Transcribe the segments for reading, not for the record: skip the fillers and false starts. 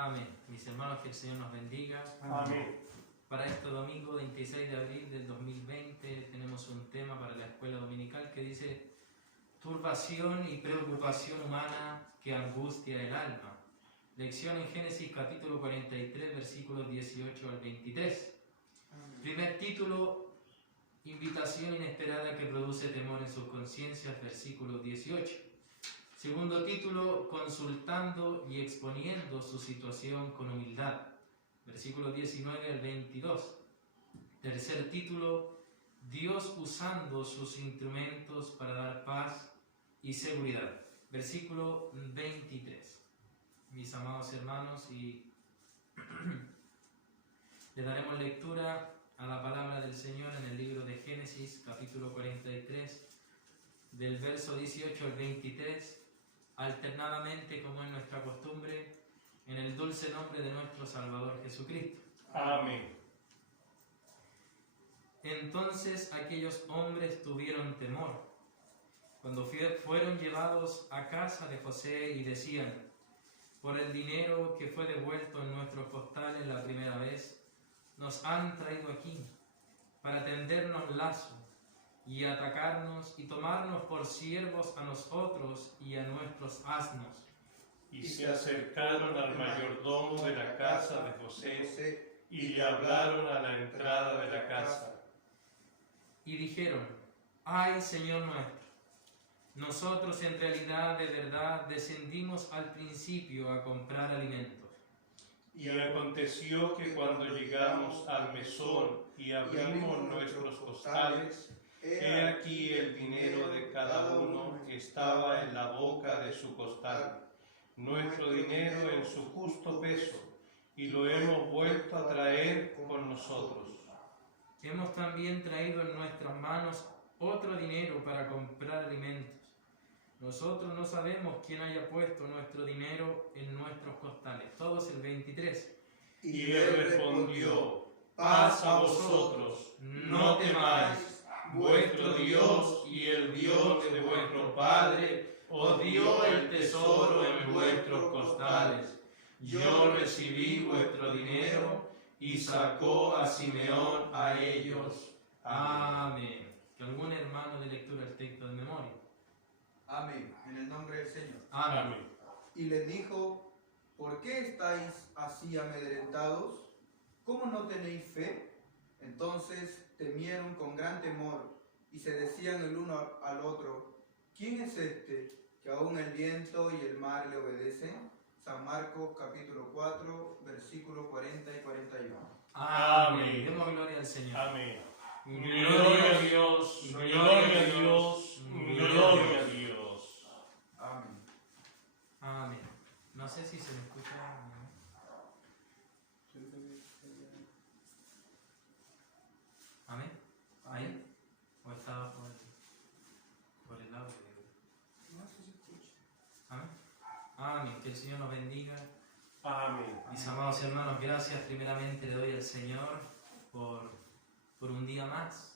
Amén. Mis hermanos, que el Señor nos bendiga. Amén. Para este domingo 26 de abril del 2020 tenemos un tema para la escuela dominical que dice turbación y preocupación humana que angustia el alma. Lección en Génesis capítulo 43 versículos 18 al 23. Primer título, invitación inesperada que produce temor en sus conciencias, versículo 18. Segundo título, consultando y exponiendo su situación con humildad, versículos 19 al 22. Tercer título, Dios usando sus instrumentos para dar paz y seguridad, versículo 23. Mis amados hermanos, y le daremos lectura a la palabra del Señor en el libro de Génesis, capítulo 43, del verso 18 al 23, alternadamente, como es nuestra costumbre, en el dulce nombre de nuestro Salvador Jesucristo. Amén. Entonces aquellos hombres tuvieron temor, cuando fueron llevados a casa de José y decían: por el dinero que fue devuelto en nuestros costales la primera vez, nos han traído aquí, para tendernos lazo, y atacarnos y tomarnos por siervos a nosotros y a nuestros asnos. Y se acercaron al mayordomo de la casa de José y le hablaron a la entrada de la casa. Y dijeron: ay, Señor nuestro, nosotros en realidad de verdad descendimos al principio a comprar alimentos. Y aconteció que cuando llegamos al mesón y abrimos nuestros costales, he aquí el dinero de cada uno que estaba en la boca de su costal, nuestro dinero en su justo peso, y lo hemos vuelto a traer con nosotros. Hemos también traído en nuestras manos otro dinero para comprar alimentos. Nosotros no sabemos quién haya puesto nuestro dinero en nuestros costales. Todos el 23. Y él respondió: paz a vosotros, no temáis, vuestro Dios y el Dios de vuestro Padre os dio el tesoro en vuestros costales. Yo recibí vuestro dinero y sacó a Simeón a ellos. Amén. Que algún hermano de lectura el texto de memoria. Amén. En el nombre del Señor. Amén. Y les dijo: ¿por qué estáis así amedrentados? ¿Cómo no tenéis fe? Entonces temieron con gran temor y se decían el uno al otro: ¿quién es este que aún el viento y el mar le obedecen? San Marcos capítulo 4 versículos 40 y 41. Amén. Demos gloria al Señor. Amén. Gloria a Dios, gloria a Dios, gloria a Dios. Amén. Amén. No sé si se me escucha. Amén. ¿Ahí? ¿O estaba por el lado? No sé si escucha. Amén. Amén. Que el Señor nos bendiga. Amén. Mis amados hermanos, gracias primeramente le doy al Señor por un día más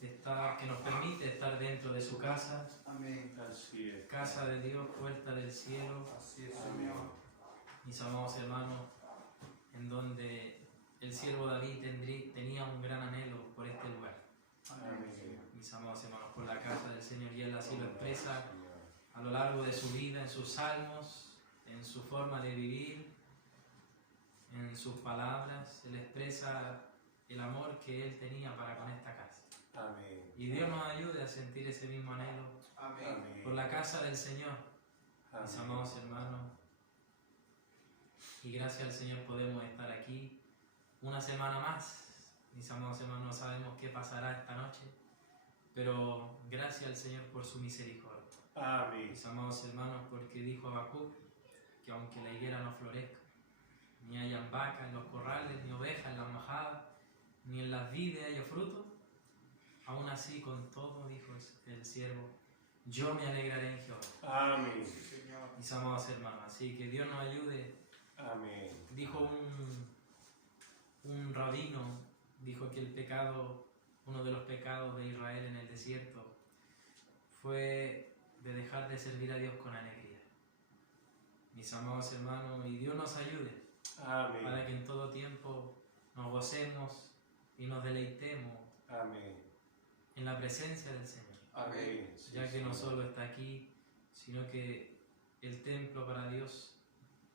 que nos permite estar dentro de su casa. Amén. Así es. Casa de Dios, puerta del cielo. Así es, Señor. Mis amados hermanos, en donde el siervo David tenía un gran anhelo por este lugar. Amén. Mis amados hermanos, por la casa del Señor, y Él así lo expresa a lo largo de su vida, en sus salmos, en su forma de vivir, en sus palabras. Él expresa el amor que Él tenía para con esta casa. Amén. Y Dios nos ayude a sentir ese mismo anhelo Amén. por la casa del Señor, mis amados hermanos. Y gracias al Señor podemos estar aquí una semana más. Mis amados hermanos, no sabemos qué pasará esta noche, pero gracias al Señor por su misericordia. Amén. Mis amados hermanos, porque dijo Habacuc que aunque la higuera no florezca, ni hayan vacas en los corrales, ni ovejas en las majadas, ni en las vides haya fruto, aún así con todo, dijo el siervo, yo me alegraré en Jehová. Amén. Sí, Señor. Mis amados hermanos, así que Dios nos ayude. Amén. Dijo un rabino, dijo que el pecado, uno de los pecados de Israel en el desierto, fue de dejar de servir a Dios con alegría. Mis amados hermanos, y Dios nos ayude Amén. para que en todo tiempo nos gocemos y nos deleitemos Amén. en la presencia del Señor. Amén. Sí, Ya que no Señor. solo está aquí, sino que el templo para Dios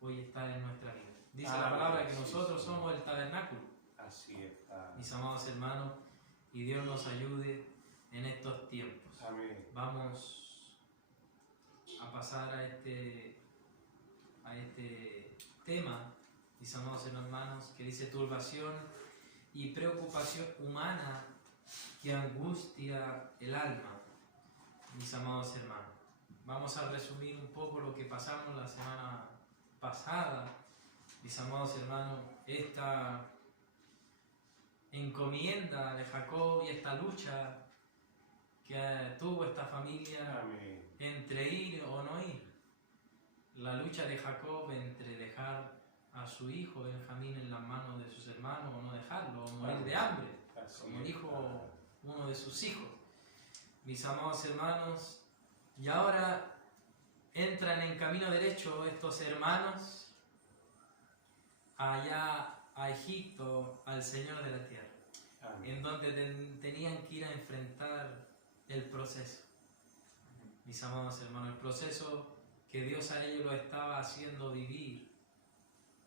hoy está en nuestra vida. Dice la Amén, palabra que sí, nosotros Señor. somos el tabernáculo, Así está. mis amados hermanos, y Dios nos ayude en estos tiempos. Amén. Vamos a pasar a este tema, mis amados hermanos, que dice turbación y preocupación humana que angustia el alma, mis amados hermanos. Vamos a resumir un poco lo que pasamos la semana pasada, mis amados hermanos, esta encomienda de Jacob y esta lucha que tuvo esta familia Amén. entre ir o no ir. La lucha de Jacob entre dejar a su hijo Benjamín en las manos de sus hermanos o no dejarlo, o morir de hambre, Así como está. dijo uno de sus hijos. Mis amados hermanos, y ahora entran en camino derecho estos hermanos allá a Egipto, al Señor de la tierra, Amén. en donde tenían que ir a enfrentar el proceso. Mis amados hermanos, el proceso que Dios a ellos lo estaba haciendo vivir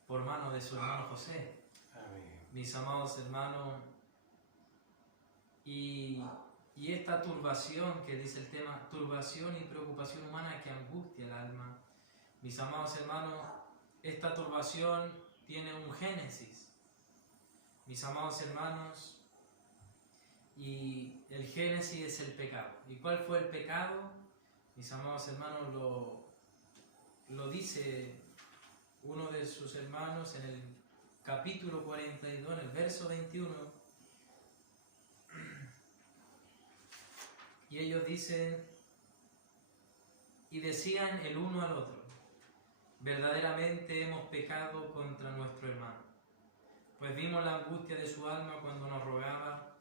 por mano de su hermano José. Amén. Mis amados hermanos, y esta turbación que dice el tema, turbación y preocupación humana que angustia el alma. Mis amados hermanos, esta turbación tiene un génesis. Mis amados hermanos, y el génesis es el pecado. ¿Y cuál fue el pecado? Mis amados hermanos, lo dice uno de sus hermanos en el capítulo 42, en el verso 21. Y ellos dicen, y decían el uno al otro, verdaderamente hemos pecado contra nuestro hermano, pues vimos la angustia de su alma cuando nos rogaba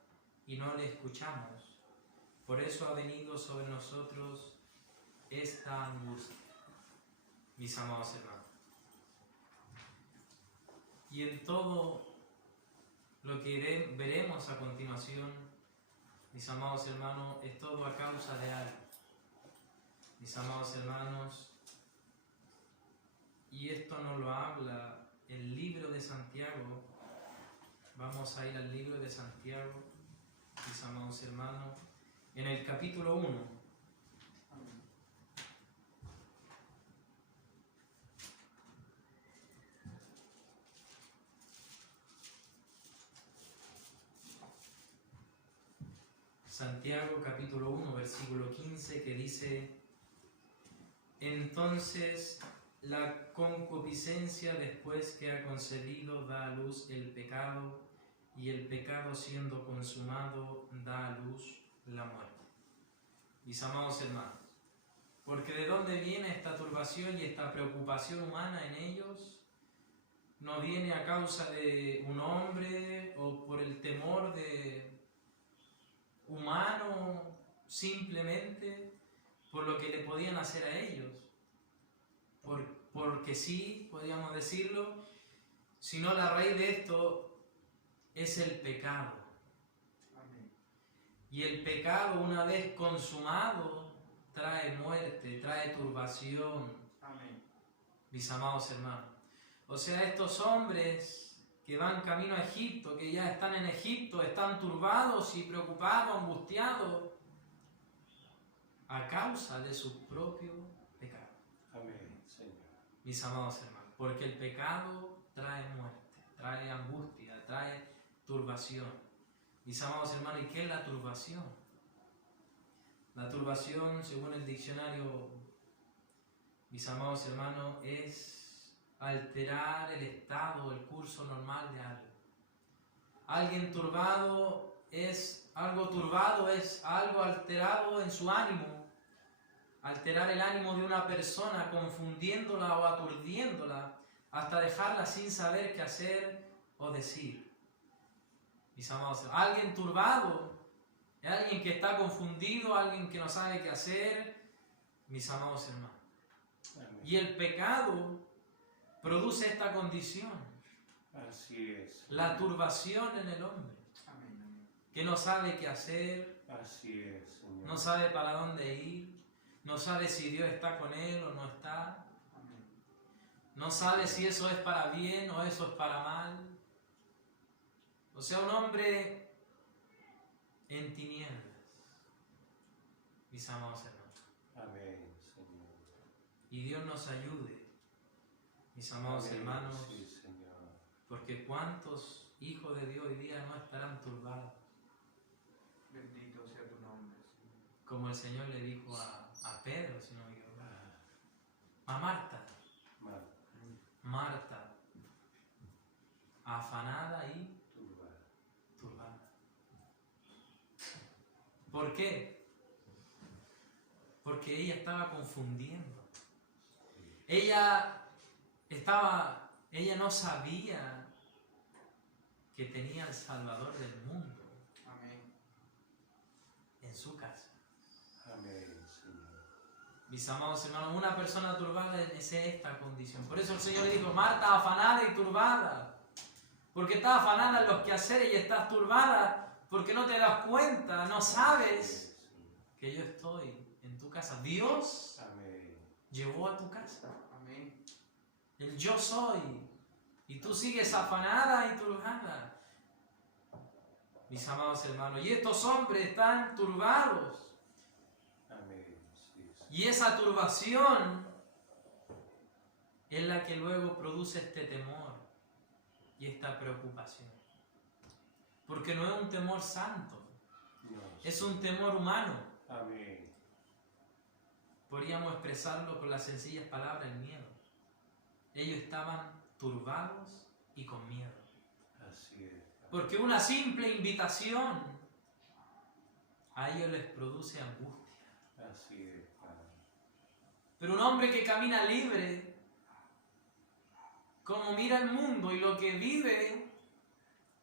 y no le escuchamos. Por eso ha venido sobre nosotros esta angustia, mis amados hermanos. Y en todo lo que veremos a continuación, mis amados hermanos, es todo a causa de algo. Mis amados hermanos, y esto nos lo habla el libro de Santiago. Vamos a ir al libro de Santiago, mis amados hermanos, en el capítulo 1. Santiago capítulo 1, versículo 15, que dice: entonces la concupiscencia, después que ha concebido, da a luz el pecado, y el pecado, siendo consumado, da a luz la muerte. Mis amados hermanos, porque ¿de dónde viene esta turbación y esta preocupación humana en ellos? No viene a causa de un hombre o por el temor humano, simplemente por lo que le podían hacer a ellos, porque sí, podríamos decirlo, sino la raíz de esto es el pecado. Amén. Y el pecado, una vez consumado, trae muerte, trae turbación. Amén. Mis amados hermanos, o sea, estos hombres que van camino a Egipto, que ya están en Egipto, están turbados y preocupados, angustiados, a causa de su propio pecado. Amén, Señor. Mis amados hermanos, porque el pecado trae muerte, trae angustia, trae turbación. Mis amados hermanos, ¿y qué es la turbación? La turbación, según el diccionario, mis amados hermanos, es alterar el estado, el curso normal de algo. Alguien turbado es algo alterado en su ánimo. Alterar el ánimo de una persona, confundiéndola o aturdiéndola, hasta dejarla sin saber qué hacer o decir. Mis amados, alguien turbado es alguien que está confundido, alguien que no sabe qué hacer, mis amados hermanos. Amén. Y el pecado produce esta condición. Así es. La turbación en el hombre, Amén. que no sabe qué hacer, Así es, Señor. no sabe para dónde ir, no sabe si Dios está con él o no está, Amén. no sabe si eso es para bien o eso es para mal. O sea, un hombre en tinieblas, mis amados hermanos. Amén, Señor. Y Dios nos ayude, mis amados Amén. hermanos, Sí, Señor. porque cuántos hijos de Dios hoy día no estarán turbados, Bendito sea tu nombre, Señor. como el Señor le dijo a Pedro, si no me equivoco, a Marta, Mal, Marta, afanada y turbado. turbada. ¿Por qué? Porque ella estaba confundiendo. Ella no sabía que tenía al Salvador del mundo Amén. en su casa. Amén, Señor. Mis amados hermanos, una persona turbada es esta condición. Por eso el Señor le dijo, Marta, afanada y turbada. Porque estás afanada en los quehaceres y estás turbada porque no te das cuenta, no sabes que yo estoy en tu casa. Dios Amén. llegó a tu casa. Amén. El yo soy. Y tú sigues afanada y turbada. Mis amados hermanos, y estos hombres están turbados. Amén. Sí, Señor. Y esa turbación es la que luego produce este temor y esta preocupación. Porque no es un temor santo, No, es un temor humano. Amén. Podríamos expresarlo con las sencillas palabras, el miedo. Ellos estaban turbados y con miedo. Así es. Porque una simple invitación a ellos les produce angustia. Así es, Padre. Pero un hombre que camina libre, como mira el mundo y lo que vive,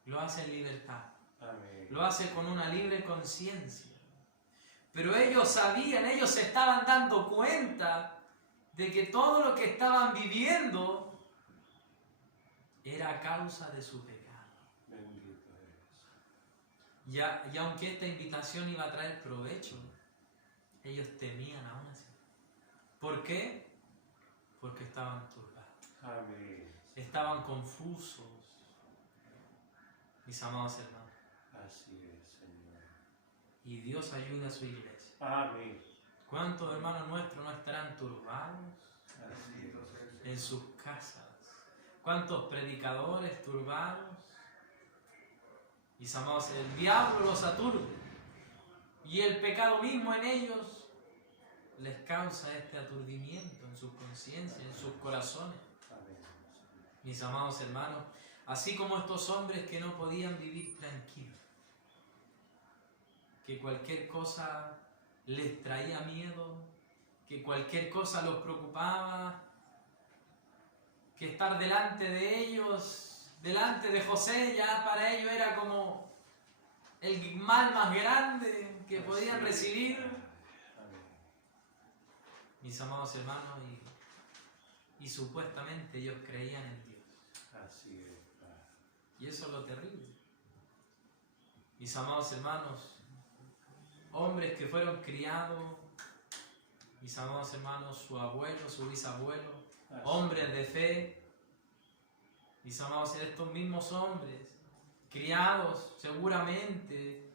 lo hace en libertad. Amén. Lo hace con una libre conciencia. Pero ellos sabían, ellos se estaban dando cuenta de que todo lo que estaban viviendo era a causa de su pecado. Bendito eres. Y aunque esta invitación iba a traer provecho, ellos temían aún así. ¿Por qué? Porque estaban turbados, Amén. estaban confusos, mis amados hermanos. Así es, Señor. Y Dios ayuda a su iglesia. Amén. ¿Cuántos hermanos nuestros no estarán turbados Así Bendito es. sea el Señor. en sus casas? ¿Cuántos predicadores turbados? Mis amados, el diablo los aturde. Y el pecado mismo en ellos les causa este aturdimiento en su conciencia, en sus corazones. Amén. Mis amados hermanos, así como estos hombres que no podían vivir tranquilos, que cualquier cosa les traía miedo, que cualquier cosa los preocupaba, que estar delante de ellos, delante de José, ya para ellos era como el mal más grande que podían recibir. Amén. Mis amados hermanos, y supuestamente ellos creían en Dios. Así es, Padre. Y eso es lo terrible. Mis amados hermanos, hombres que fueron criados, mis amados hermanos, su abuelo, su bisabuelo, Así hombres de fe, mis amados, estos mismos hombres, criados seguramente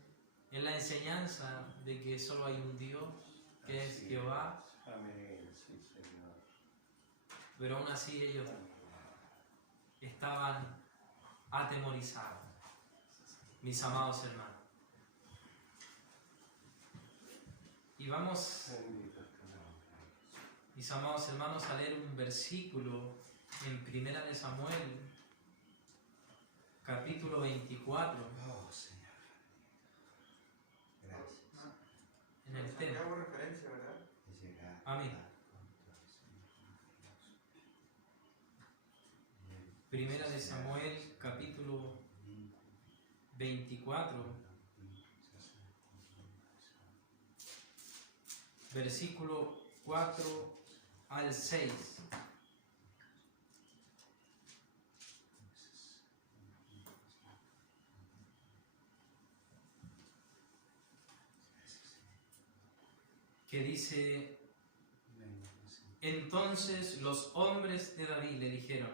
en la enseñanza de que solo hay un Dios, que es Así Jehová, es. Amén. Sí, Señor. pero aún así ellos Amén. estaban atemorizados, mis amados hermanos. Y vamos, Bendito es tu nombre. mis amados hermanos, a leer un versículo en Primera de Samuel, capítulo 24, Oh, Señor. Gracias. en el tema. Hago referencia, ¿verdad? Es llegar Amén. a control, Señor. Primera de Samuel, capítulo 24, versículo 4 al 6. que dice: entonces los hombres de David le dijeron: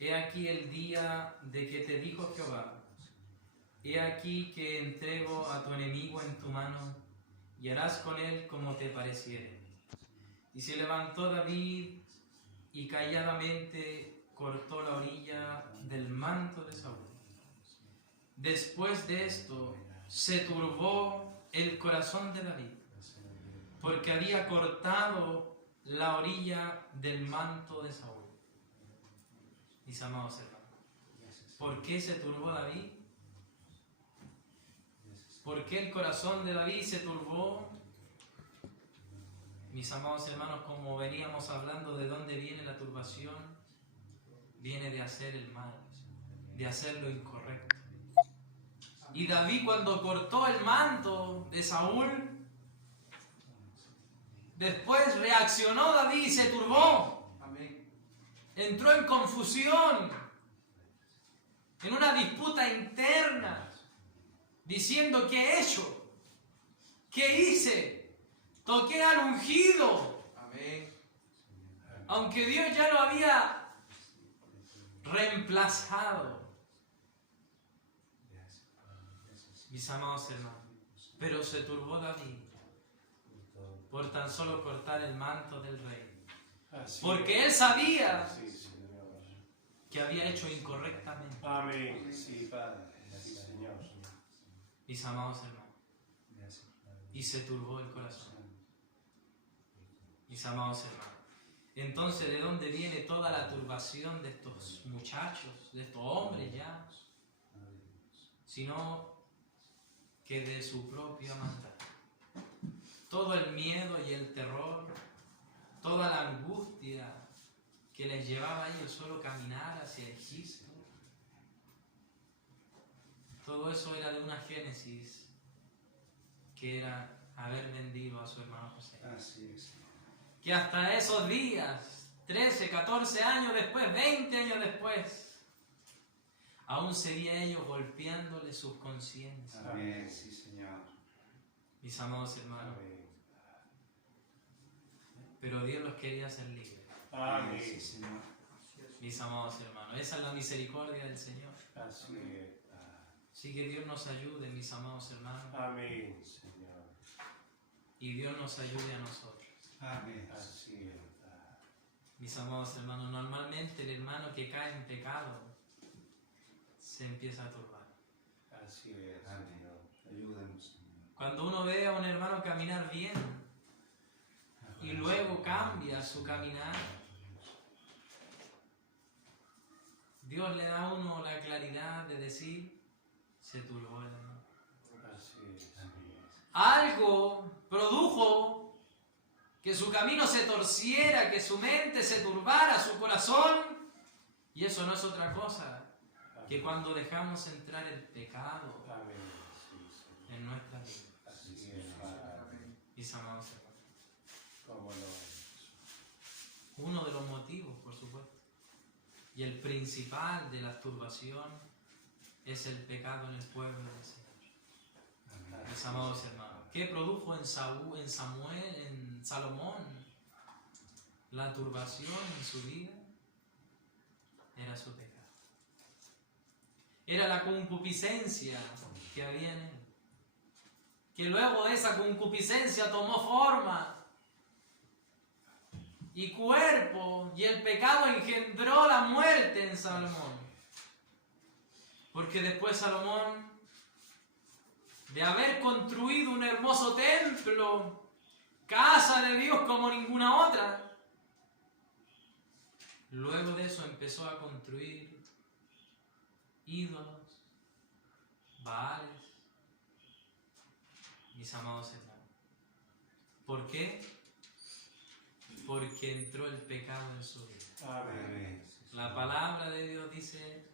he aquí el día de que te dijo Jehová, he aquí que entrego a tu enemigo en tu mano, y harás con él como te pareciere. Y se levantó David y calladamente cortó la orilla del manto de Saúl. Después de esto se turbó el corazón de David, porque había cortado la orilla del manto de Saúl. Mis amados hermanos, ¿por qué se turbó David? ¿Por qué el corazón de David se turbó? Mis amados hermanos, como veníamos hablando, ¿de dónde viene la turbación? Viene de hacer el mal, de hacer lo incorrecto. Y David, cuando cortó el manto de Saúl, después reaccionó David y se turbó. Amén. Entró en confusión, en una disputa interna, diciendo: ¿qué he hecho? ¿Qué hice? Toqué al ungido. Amén. Aunque Dios ya lo había reemplazado. Mis amados hermanos, pero se turbó David por tan solo cortar el manto del rey, porque él sabía que había hecho incorrectamente. Amén. Sí, Padre. Sí, Señor. Mis amados hermanos, y se turbó el corazón. Mis amados hermanos, entonces, ¿de dónde viene toda la turbación de estos muchachos, de estos hombres ya? Sino que de su propia maldad. Todo el miedo y el terror, toda la angustia que les llevaba a ellos solo caminar hacia Egipto, todo eso era de una génesis que era haber vendido a su hermano José. Así es. Que hasta esos días, 13, 14 años después, 20 años después, aún seguía ellos golpeándole sus conciencias. Amén, sí, Señor. Mis amados hermanos, pero Dios los quería hacer libres. Amén. Sí, Señor. Mis amados hermanos, esa es la misericordia del Señor. Así es. Así que Dios nos ayude, mis amados hermanos, Amén, Señor. y Dios nos ayude a nosotros. Amén. Así es. Mis amados hermanos, normalmente el hermano que cae en pecado se empieza a turbar. Así es, Amén. Señor. Ayúdanos, Señor. Cuando uno ve a un hermano caminar bien y luego cambia su caminar, Dios le da a uno la claridad de decir: se turbó el hermano. Así es. Algo produjo que su camino se torciera, que su mente se turbara, su corazón, y eso no es otra cosa que cuando dejamos entrar el pecado Amén. Sí, Señor. en nuestra vida. Así es, Padre. Mis amados hermanos, ¿Cómo no? uno de los motivos, por supuesto, y el principal de la turbación es el pecado en el pueblo del Señor. Mis amados hermanos, ¿qué produjo en Salomón la turbación en su vida? Era su pecado. Era la concupiscencia que había en él. Que luego esa concupiscencia tomó forma y cuerpo, y el pecado engendró la muerte en Salomón. Porque después Salomón, de haber construido un hermoso templo, casa de Dios como ninguna otra, luego de eso empezó a construir ídolos, baales, mis amados hermanos. ¿Por qué? Porque entró el pecado en su vida. Amén. La palabra de Dios dice: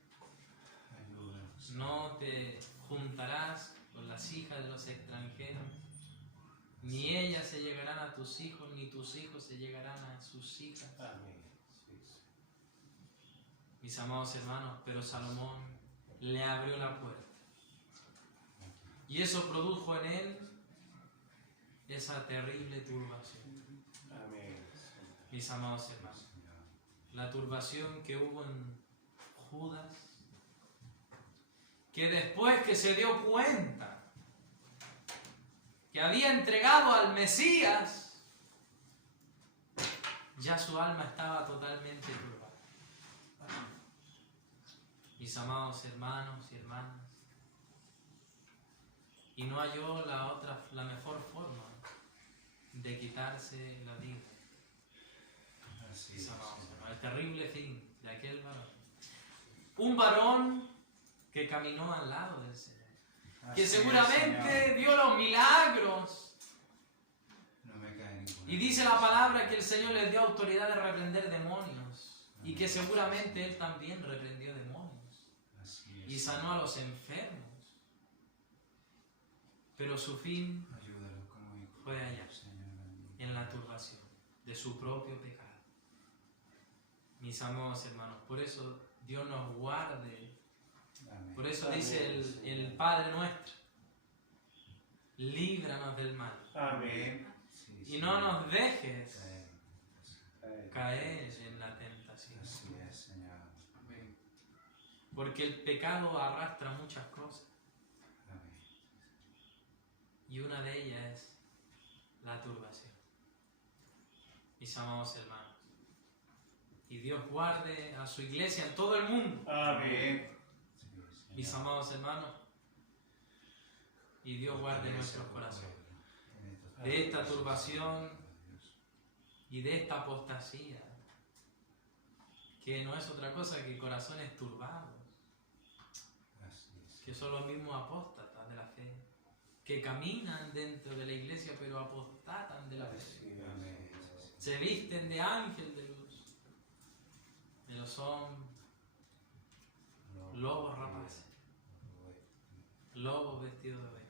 Ayúdanos. no te juntarás con las hijas de los extranjeros, ni ellas se llegarán a tus hijos, ni tus hijos se llegarán a sus hijas. Amén. Sí, sí. Mis amados hermanos, pero Salomón le abrió la puerta. Y eso produjo en él esa terrible turbación. Amén. Mis amados hermanos, Señor. la turbación que hubo en Judas, que después que se dio cuenta que había entregado al Mesías, ya su alma estaba totalmente turbada. Mis amados hermanos y hermanas, y no halló la mejor forma de quitarse la vida. Así Mis es, amados Señor. hermanos, el terrible fin de aquel varón. Un varón que caminó al lado del Señor, que Así es, seguramente Señor. vio los milagros. No me cae ninguna. Y dice la palabra que el Señor les dio autoridad de reprender demonios. Y que seguramente Él también reprendió demonios. Así es. Y sanó a los enfermos. Pero su fin Ayúdalo como hijo. fue allá, Señor bendito. en la turbación de su propio pecado. Mis amados hermanos, por eso Dios nos guarde. Amén. Por eso Amén, dice Señor. el Padre nuestro: líbranos del mal. Amén. Sí, Y Señor. no nos dejes Caer. caer en la tentación. Así es, Señor. Porque el pecado arrastra muchas cosas. Amén. Y una de ellas es la turbación. Mis amados hermanos. Y Dios guarde a su iglesia en todo el mundo. Amén. Sí, Señor. Mis amados hermanos. Y Dios guarde nuestros corazones de esta turbación y de esta apostasía, que no es otra cosa que corazones turbados, Así es. que son los mismos apóstatas de la fe, que caminan dentro de la iglesia pero apostatan de la fe. Así es. Amén. Se visten de ángel de luz, pero son lobos rapaces, lobos vestidos de ovejas.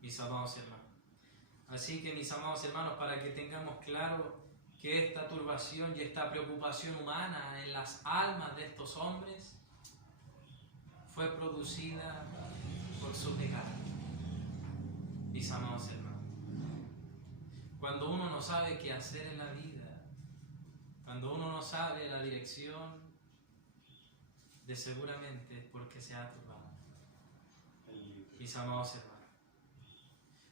Mis amados hermanos. Así que, mis amados hermanos, para que tengamos claro que esta turbación y esta preocupación humana en las almas de estos hombres fue producida por su pecado. Mis amados hermanos. Cuando uno no sabe qué hacer en la vida, cuando uno no sabe la dirección, de seguramente es porque se ha turbado. Mis amados hermanos.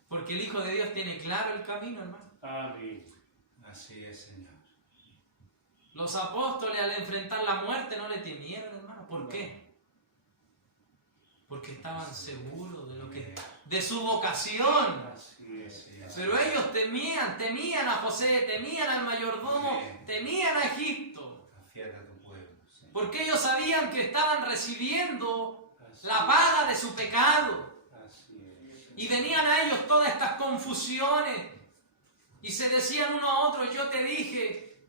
Porque el Hijo de Dios tiene claro el camino, hermano. Amén. Así es, Señor. Los apóstoles al enfrentar la muerte no le temieron, hermano. ¿Por qué? Porque estaban seguros de su vocación. Así es. Así es. Pero ellos temían a José, temían al mayordomo, temían a Egipto. Afiata a tu pueblo, Señor. Porque ellos sabían que estaban recibiendo Así la paga de su pecado. Así es. Y venían a ellos todas estas confusiones. Y se decían uno a otro: yo te dije.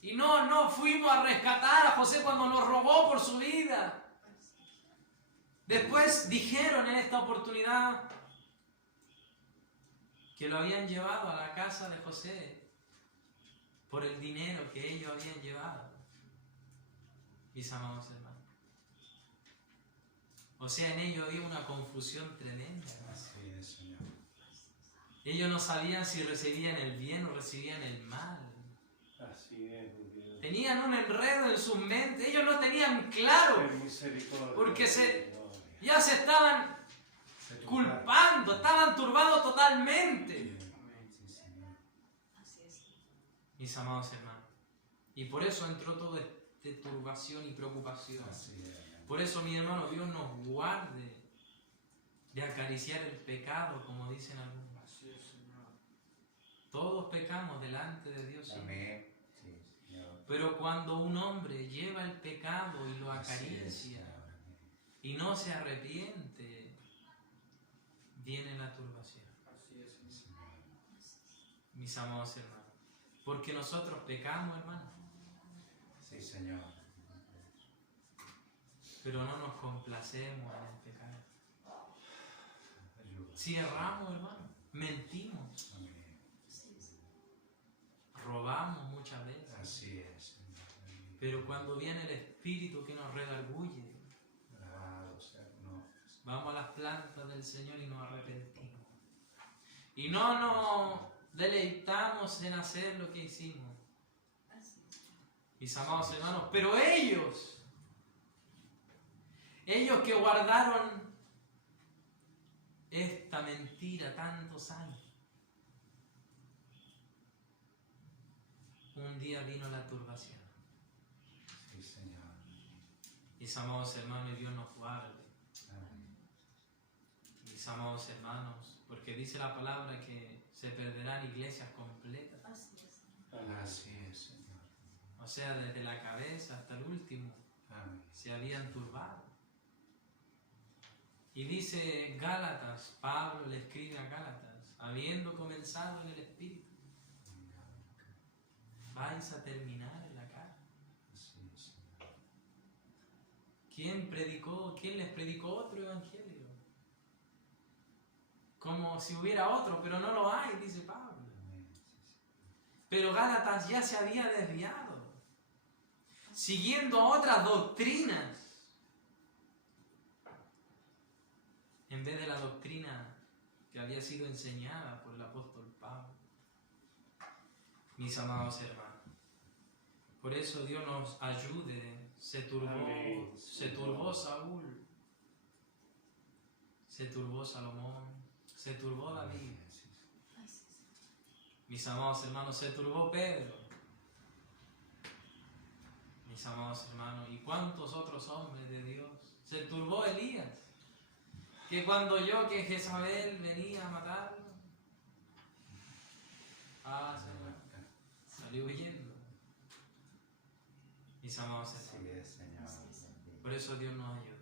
Y no fuimos a rescatar a José cuando nos robó por su vida. Después dijeron en esta oportunidad que lo habían llevado a la casa de José por el dinero que ellos habían llevado. Mis amados hermanos. O sea, en ellos había una confusión tremenda. Así es, Señor. Ellos no sabían si recibían el bien o recibían el mal. Así es, mi Dios. Tenían un enredo en sus mentes. Ellos no tenían claro. Ten misericordia. Porque Señor. Ya se estaban Se tu culpando, estaban turbados totalmente. Sí, Señor. Mis amados hermanos. Y por eso entró toda esta turbación y preocupación. Así es. Por eso, mi hermano, Dios nos guarde de acariciar el pecado, como dicen algunos. Así es, Señor. Todos pecamos delante de Dios. ¿sí? Amén. Sí, Señor. Pero cuando un hombre lleva el pecado y lo Así es, acaricia Señor. y no se arrepiente, viene la turbación. Así es, Sí, Señor. Señor. Mis amados hermanos. Porque nosotros pecamos, hermano. Sí, Señor. Pero no nos complacemos en el pecado. Ayuda. Si erramos, hermano, mentimos, Amén. robamos muchas veces. Así es, Señor. Pero cuando viene el Espíritu que nos redarguye, Alabado sea tu nombre. vamos a las plantas del Señor y nos arrepentimos. Y no nos deleitamos en hacer lo que hicimos, mis amados hermanos. Pero ellos que guardaron esta mentira tantos años, un día vino la turbación. Sí, Señor. Mis amados hermanos, y Dios nos guarde. Amén. Mis amados hermanos, porque dice la palabra que se perderán iglesias completas. Así es, Señor. O sea, desde la cabeza hasta el último Amén. se habían turbado. Y dice Gálatas, Pablo le escribe a Gálatas, habiendo comenzado en el Espíritu, vais a terminar en la carne. Así es, Señor. ¿Quién les predicó otro evangelio? Como si hubiera otro, pero no lo hay, dice Pablo. Amén. Pero Gálatas ya se había desviado, siguiendo otras doctrinas, en vez de la doctrina que había sido enseñada por el apóstol Pablo. Mis amados hermanos, por eso Dios nos ayude. Se turbó Saúl, se turbó Salomón, se turbó David. Mis amados hermanos, se turbó Pedro. Mis amados hermanos, ¿y cuántos otros hombres de Dios? Se turbó Elías, que cuando oyó que Jezabel venía a matarlo, salió huyendo. Mis amados hermanos, Así es, Señor. por eso Dios nos ayude.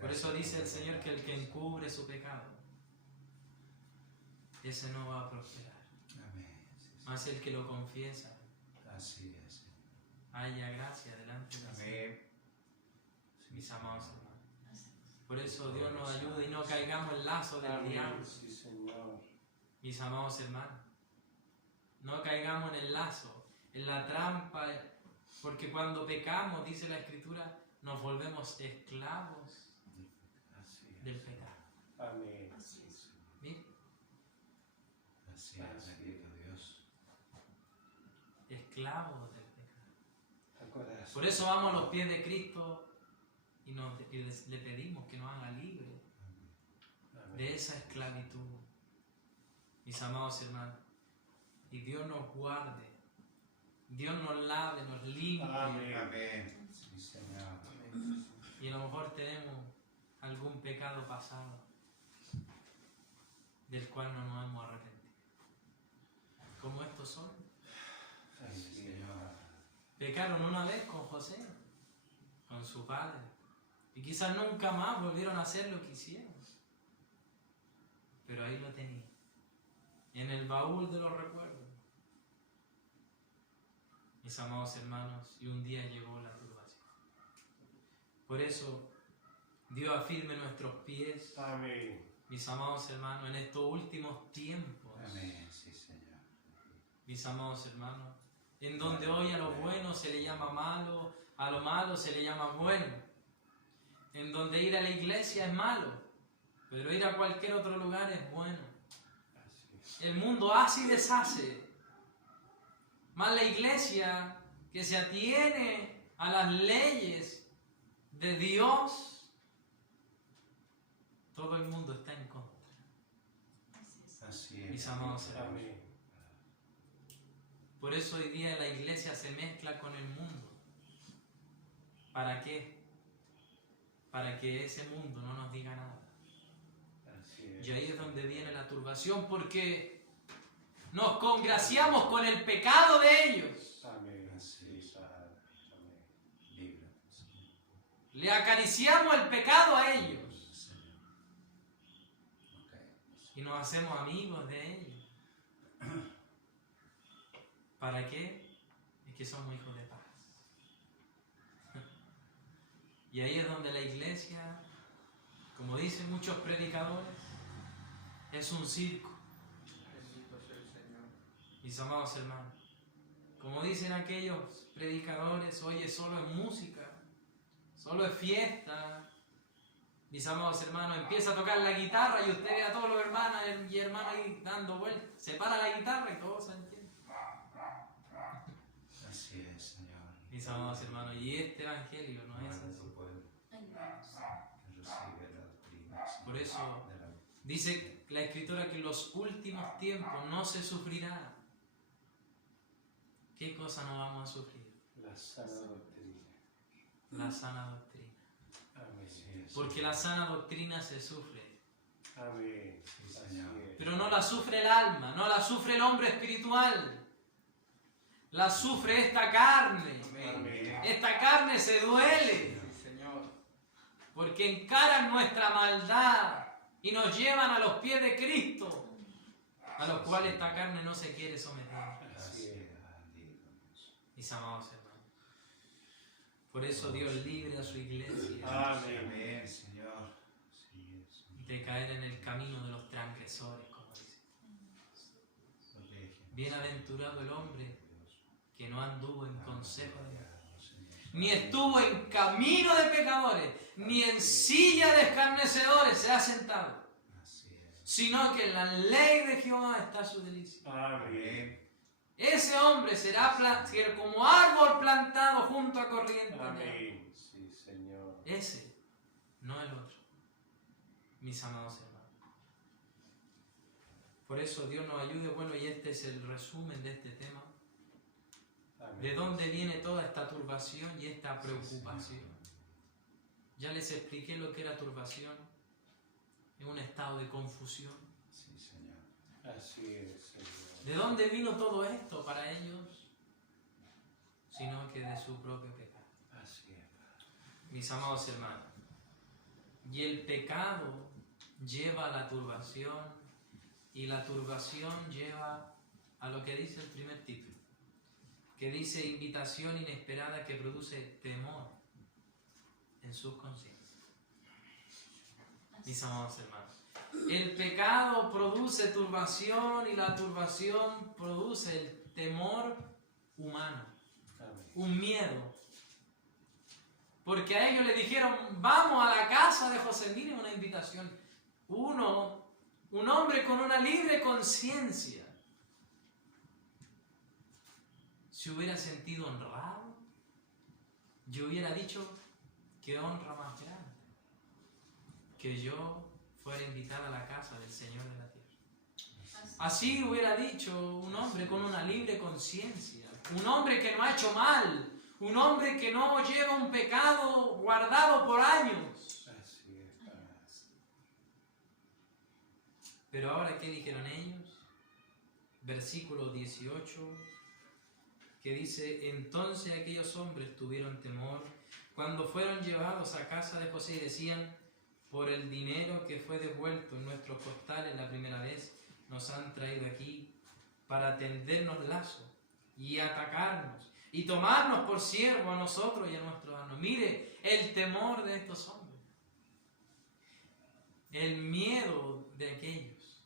Por eso dice el Señor que el que encubre su pecado, ese no va a prosperar. Amén. Más el que lo confiesa, Así es, Señor. haya gracia delante de sí. Amén. Mis amados hermanos. Por eso Dios nos ayude y no caigamos en el lazo del diablo. Sí, Señor. Mis amados hermanos, no caigamos en el lazo, en la trampa, porque cuando pecamos, dice la Escritura, nos volvemos esclavos Así es. del pecado. Amén. ¿Bien? Así es, bendito Dios. Esclavos del pecado. Agora, Por eso vamos a los pies de Cristo y le pedimos que nos haga libres de esa esclavitud, mis amados hermanos. Y Dios nos guarde, Dios nos lave, nos limpie. Amén. Amén. Sí, Señor. Y a lo mejor tenemos algún pecado pasado del cual no nos hemos arrepentido. Como estos son. Sí, Señor. Pecaron una vez con José, con su padre. Y quizás nunca más volvieron a hacer lo que hicieron. Pero ahí lo tenía, en el baúl de los recuerdos. Mis amados hermanos, y un día llegó la turbación. Por eso, Dios afirme nuestros pies, Amén. mis amados hermanos, en estos últimos tiempos. Amén. Sí, Señor. Mis amados hermanos, en donde hoy a lo bueno se le llama malo, a lo malo se le llama bueno, en donde ir a la iglesia es malo, pero ir a cualquier otro lugar es bueno. Así es. El mundo hace y deshace, más la iglesia que se atiene a las leyes de Dios, todo el mundo está en contra. Así es. Mis amados hermanos. Amén. Por eso hoy día la iglesia se mezcla con el mundo. ¿Para qué? Para que ese mundo no nos diga nada. Así es. Y ahí es donde viene la turbación, porque nos congraciamos con el pecado de ellos. Amén. Así es. Amén. Líbranos, Señor. Le acariciamos el pecado a ellos. Señor. Ok. Y nos hacemos amigos de ellos. ¿Para qué? Es que somos hijos de paz. Y ahí es donde la iglesia, como dicen muchos predicadores, es un circo. Bendito sea el Señor. Mis amados hermanos, como dicen aquellos predicadores, oye, solo es música, solo es fiesta, Mis amados hermanos, empieza a tocar la guitarra y usted ve a todos los hermanos y hermanas ahí dando vueltas. Se para la guitarra y todo se entiende. Así es, Señor. Mis amados hermanos, y este evangelio no es Guarda así. tu pueblo que recibe la doctrina, Señor, Por eso de la dice la Escritura que en los últimos tiempos no se sufrirá. ¿Qué cosa no vamos a sufrir? La sana doctrina. La sana doctrina. Amén. Así es. Porque la sana doctrina se sufre. Amén. Sí, Así Señor. es. Pero no la sufre el alma, no la sufre el hombre espiritual. La sufre esta carne. Amén. Esta carne se duele Sí, Señor. porque encaran nuestra maldad y nos llevan a los pies de Cristo, a los cuales esta carne no se quiere someter. Así es. Bendito Dios. Mis amados hermanos. Por eso Dios libre a su iglesia Amén. Amén, Señor. Sí, es. de caer en el camino de los transgresores, como dice. Protege. Bienaventurado el hombre Dios. que no anduvo en consejo de Dios, Señor. ni estuvo en camino de pecadores, ni en silla de escarnecedores se ha sentado, Así es. sino que en la ley de Jehová está su delicia. Amén. Ese hombre será como árbol plantado junto a corriente de agua. Amén. Sí, Señor. Ese, no el otro. Mis amados hermanos. Por eso Dios nos ayude. Bueno, y este es el resumen de este tema. Amén. ¿De dónde viene toda esta turbación y esta preocupación? Ya les expliqué lo que era turbación. Es un estado de confusión. Sí, Señor. Así es, Señor. ¿De dónde vino todo esto para ellos? Sino que de su propio pecado. Así es. Mis amados hermanos. Y el pecado lleva a la turbación, y la turbación lleva a lo que dice el primer título, que dice invitación inesperada que produce temor en sus conciencias. Mis amados hermanos. El pecado produce turbación y la turbación produce el temor humano, Amén. un miedo. Porque a ellos le dijeron, vamos a la casa de José, miren una invitación. Un hombre con una libre conciencia, se hubiera sentido honrado, yo hubiera dicho, qué honra más grande, que yo fuera invitada a la casa del Señor de la tierra. Así hubiera dicho un hombre con una libre conciencia, un hombre que no ha hecho mal, un hombre que no lleva un pecado guardado por años. Así es. Pero ahora, ¿qué dijeron ellos? Versículo 18, que dice, entonces aquellos hombres tuvieron temor cuando fueron llevados a casa de José y decían, por el dinero que fue devuelto en nuestros costales la primera vez, nos han traído aquí para tendernos lazo y atacarnos y tomarnos por siervo a nosotros y a nuestros hermanos. Mire el temor de estos hombres, el miedo de aquellos.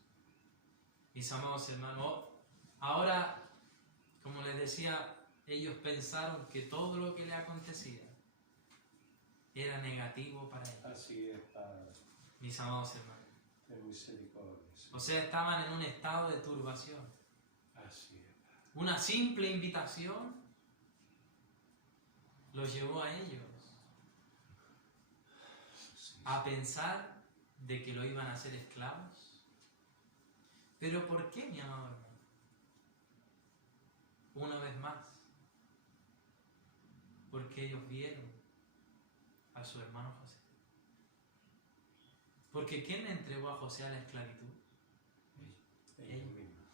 Mis amados hermanos, ahora, como les decía, ellos pensaron que todo lo que les acontecía era negativo para ellos. Así es, Padre. Mis amados hermanos. Ten misericordia, Señor. O sea, estaban en un estado de turbación. Así es, Padre. Una simple invitación los llevó a ellos a pensar de que lo iban a hacer esclavos. Pero ¿por qué, mi amado hermano? Una vez más, porque ellos vieron a su hermano José. Porque ¿quién le entregó a José a la esclavitud? Ellos mismos.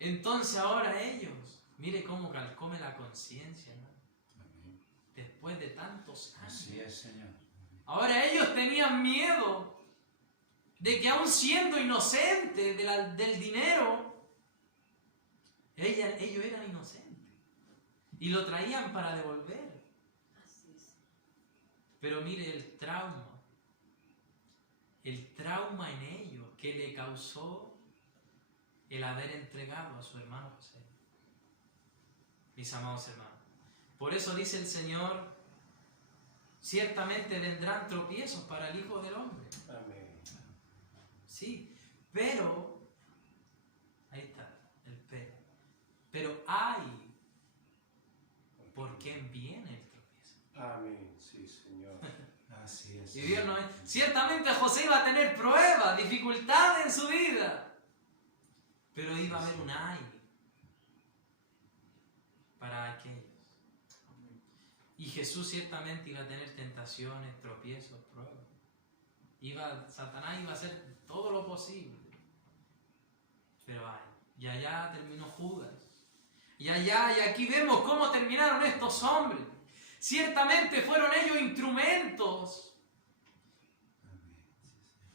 Entonces ahora ellos, mire cómo calcome la conciencia, ¿no? Amén. Después de tantos años. Así es, Señor. Ahora ellos tenían miedo de que aún siendo inocentes del dinero, ellos eran inocentes y lo traían para devolver. Pero mire el trauma en ellos que le causó el haber entregado a su hermano José. Mis amados hermanos, por eso dice el Señor, Ciertamente vendrán tropiezos para el Hijo del Hombre. Amén. Sí, pero, ahí está, el pero hay por quién viene el tropiezo. Amén, sí, Señor. Así es. Y Dios no es. Ciertamente José iba a tener pruebas, dificultades en su vida, pero iba a haber un ay para aquellos. Y Jesús ciertamente iba a tener tentaciones, tropiezos, pruebas. Satanás iba a hacer todo lo posible. Pero ay, y allá terminó Judas. Y allá, y aquí vemos cómo terminaron estos hombres. Ciertamente fueron ellos instrumentos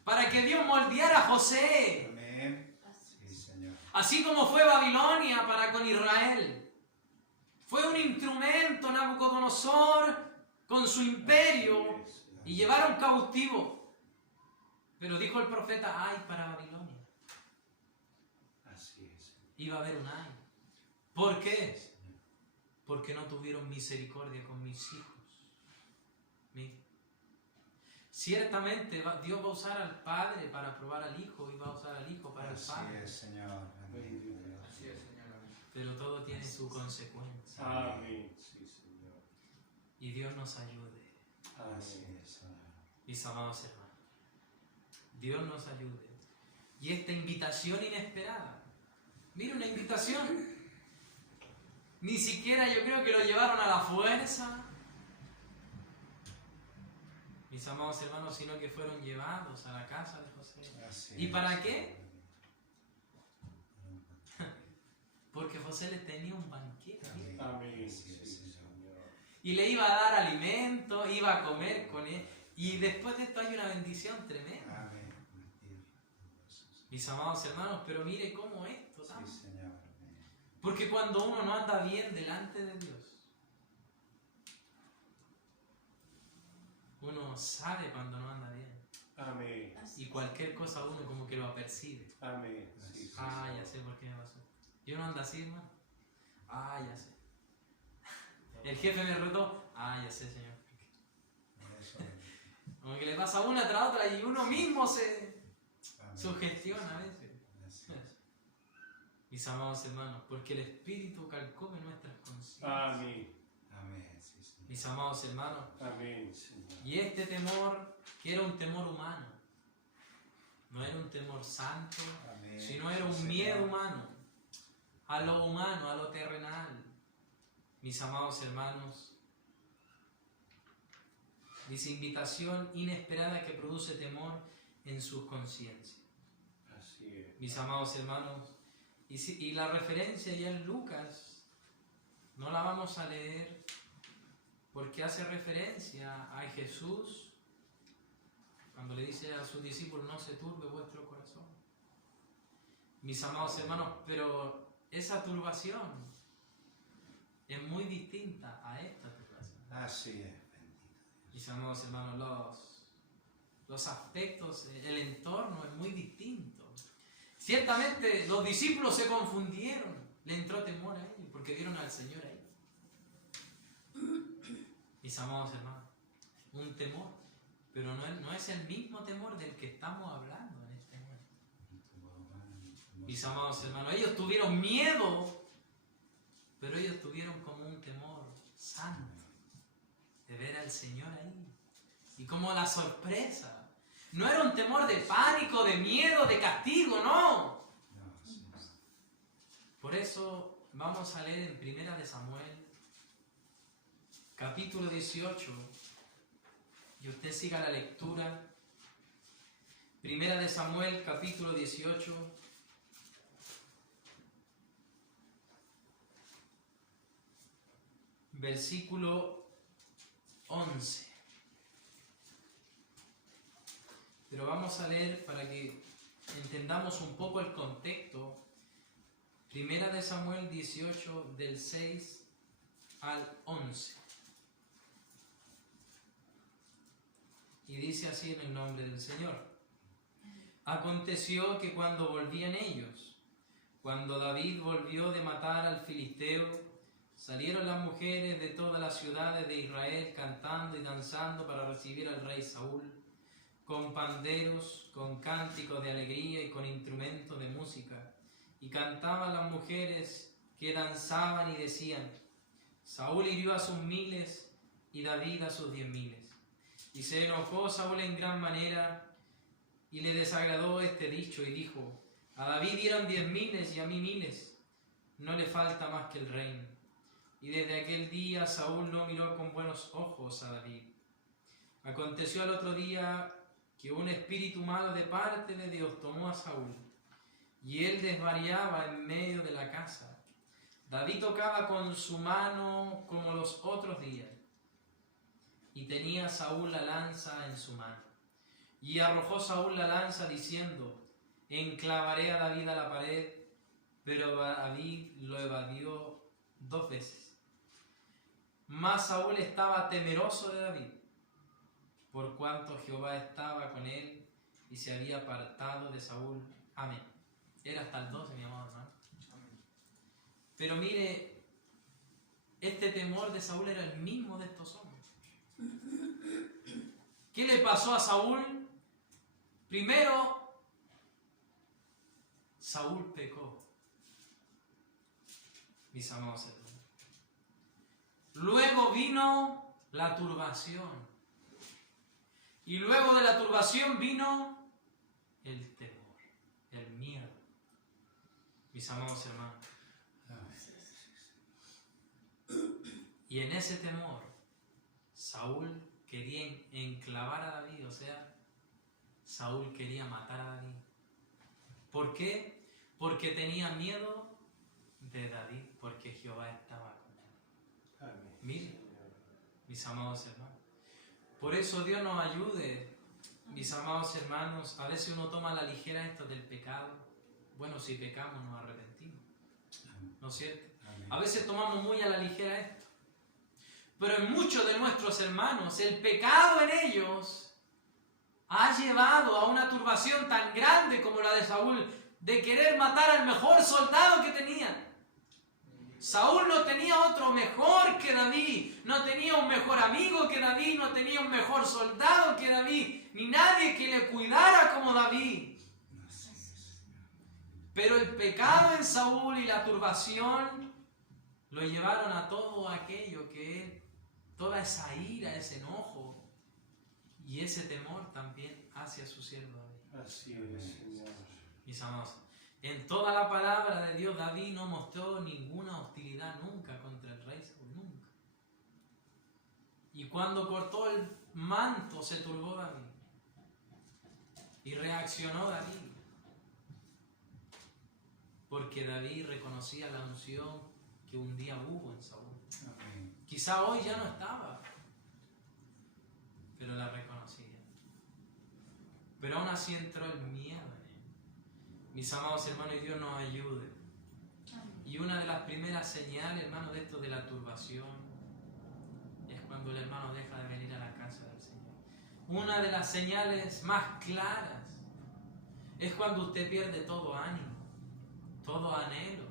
para que Dios moldeara a José. Amén. Sí, Señor. Así como fue Babilonia para con Israel. Fue un instrumento Nabucodonosor con su imperio y llevaron cautivo. Pero dijo el profeta, ay para Babilonia. Así es. Iba a haber un ay. ¿Por qué? Porque no tuvieron misericordia con mis hijos. Mira. Ciertamente Dios va a usar al Padre para probar al Hijo y va a usar al Hijo para el Padre. Así es, Señor. Amén. Así es, Señor. Pero todo tiene su consecuencia. Amén, sí, Señor. Y Dios nos ayude. Así Amén. es, Señor. Mis amados hermanos. Dios nos ayude. Y esta invitación inesperada. Mira, una invitación. Ni siquiera yo creo que lo llevaron a la fuerza. Mis amados hermanos, sino que fueron llevados a la casa de José. Así ¿Y es. para qué? Porque José le tenía un banquete. Amén. Amén, Así sí, es, Señor. Señor. Y le iba a dar alimento, iba a comer con él. Y después de esto hay una bendición tremenda. Amén. Mis amados hermanos, pero mire cómo esto, ¿sabes? Sí, Señor. Amén. Porque cuando uno no anda bien delante de Dios, uno sabe cuando no anda bien. Amén. Y cualquier cosa uno como que lo apercibe. Amén, sí, Ah, Señor. ya sé por qué me pasó. Yo no ando así, hermano. Ah, ya sé. El jefe me retó. Ah, ya sé, señor. Eso. Como que le pasa una tras otra y uno mismo se Amén. sugestiona a veces. Así es. Mis amados hermanos, porque el Espíritu calcome nuestras conciencias. Amén. Amén. Sí, Señor. Mis amados hermanos, Amén, Señor. y este temor, que era un temor humano, no era un temor santo, Amén. sino era un Sí, miedo Señor. humano, a lo humano, a lo terrenal. Mis amados hermanos, dice invitación inesperada que produce temor en sus conciencias. Así es. Mis amados hermanos, y la referencia ya en Lucas, no la vamos a leer porque hace referencia a Jesús cuando le dice a sus discípulos, no se turbe vuestro corazón. Mis amados hermanos, pero esa turbación es muy distinta a esta turbación. Así es. Bendito Dios. Mis amados hermanos, los aspectos, el entorno es muy distinto. Ciertamente los discípulos se confundieron, le entró temor a ellos porque vieron al Señor ahí. Mis amados hermanos, un temor, pero no es el mismo temor del que estamos hablando en este momento. Mis amados hermanos, ellos tuvieron miedo, pero ellos tuvieron como un temor santo de ver al Señor ahí. Y como la sorpresa, no era un temor de pánico, de miedo, de castigo, no. No, así es. Por eso vamos a leer en Primera de Samuel, capítulo 18, y usted siga la lectura. Primera de Samuel, capítulo 18, versículo 11. Pero vamos a leer para que entendamos un poco el contexto. Primera de Samuel 18, del 6 al 11. Y dice así en el nombre del Señor. Aconteció que cuando volvían ellos, cuando David volvió de matar al filisteo, Salieron las mujeres de todas las ciudades de Israel cantando y danzando para recibir al rey Saúl, con panderos, con cánticos de alegría y con instrumentos de música. Y cantaban las mujeres que danzaban y decían: Saúl hirió a sus 1000 y David a sus 10.000. Y se enojó Saúl en gran manera y le desagradó este dicho y dijo: a David dieron 10.000 y a mí 1000. No le falta más que el reino. Y desde aquel día Saúl no miró con buenos ojos a David. Aconteció al otro día que un espíritu malo de parte de Dios tomó a Saúl, y él desvariaba en medio de la casa. David tocaba con su mano como los otros días, y tenía Saúl la lanza en su mano. Y arrojó Saúl la lanza diciendo: enclavaré a David a la pared, pero David lo evadió 2 veces. Mas Saúl estaba temeroso de David, por cuanto Jehová estaba con él y se había apartado de Saúl. Amén. Era hasta el 12, mi amado hermano. Pero mire, este temor de Saúl era el mismo de estos hombres. ¿Qué le pasó a Saúl? Primero, Saúl pecó, mis amados hermanos. Luego vino la turbación. Y luego de la turbación vino el temor, el miedo. Mis amados hermanos. Y en ese temor, Saúl quería enclavar a David, o sea, Saúl quería matar a David. ¿Por qué? Porque tenía miedo de David, porque Jehová estaba con él. Amén. Miren, mis amados hermanos. Por eso Dios nos ayude, mis amados hermanos. A veces uno toma a la ligera esto del pecado. Bueno, si pecamos nos arrepentimos, ¿no es cierto? A veces tomamos muy a la ligera esto. Pero en muchos de nuestros hermanos, el pecado en ellos ha llevado a una turbación tan grande como la de Saúl, de querer matar al mejor soldado que tenían. Saúl no tenía otro mejor que David, no tenía un mejor amigo que David, no tenía un mejor soldado que David, ni nadie que le cuidara como David. Pero el pecado en Saúl y la turbación lo llevaron a todo aquello que él, toda esa ira, ese enojo y ese temor también hacia su siervo David. Así es, Señor. Mis amados, en toda la palabra de Dios, David no mostró ninguna hostilidad nunca contra el rey Saúl, nunca. Y cuando cortó el manto, se turbó David. Y reaccionó David. Porque David reconocía la unción que un día hubo en Saúl. Amén. Quizá hoy ya no estaba, pero la reconocía. Pero aún así entró el miedo en él. Mis amados hermanos, y Dios nos ayude. Y una de las primeras señales, hermano, de esto de la turbación es cuando el hermano deja de venir a la casa del Señor. Una de las señales más claras es cuando usted pierde todo ánimo, todo anhelo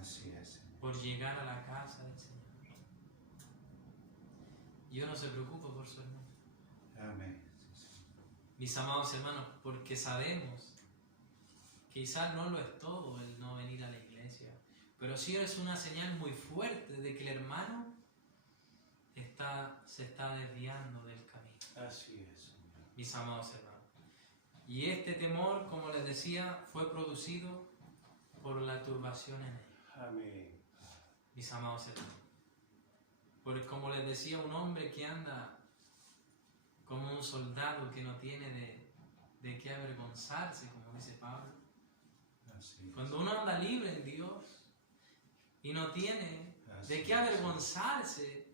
Así es. por llegar a la casa del Señor. Y uno se preocupa por su hermano. Amén. Mis amados hermanos, porque sabemos que quizás no lo es todo el no venir a la iglesia, pero sí es una señal muy fuerte de que el hermano se está desviando del camino. Así es, Señor. Mis amados hermanos. Y este temor, como les decía, fue producido por la turbación en él. Amén. Mis amados hermanos. Porque como les decía, un hombre que anda como un soldado que no tiene de qué avergonzarse, como dice Pablo. Así es. Cuando uno anda libre en Dios y no tiene Así de qué es. avergonzarse,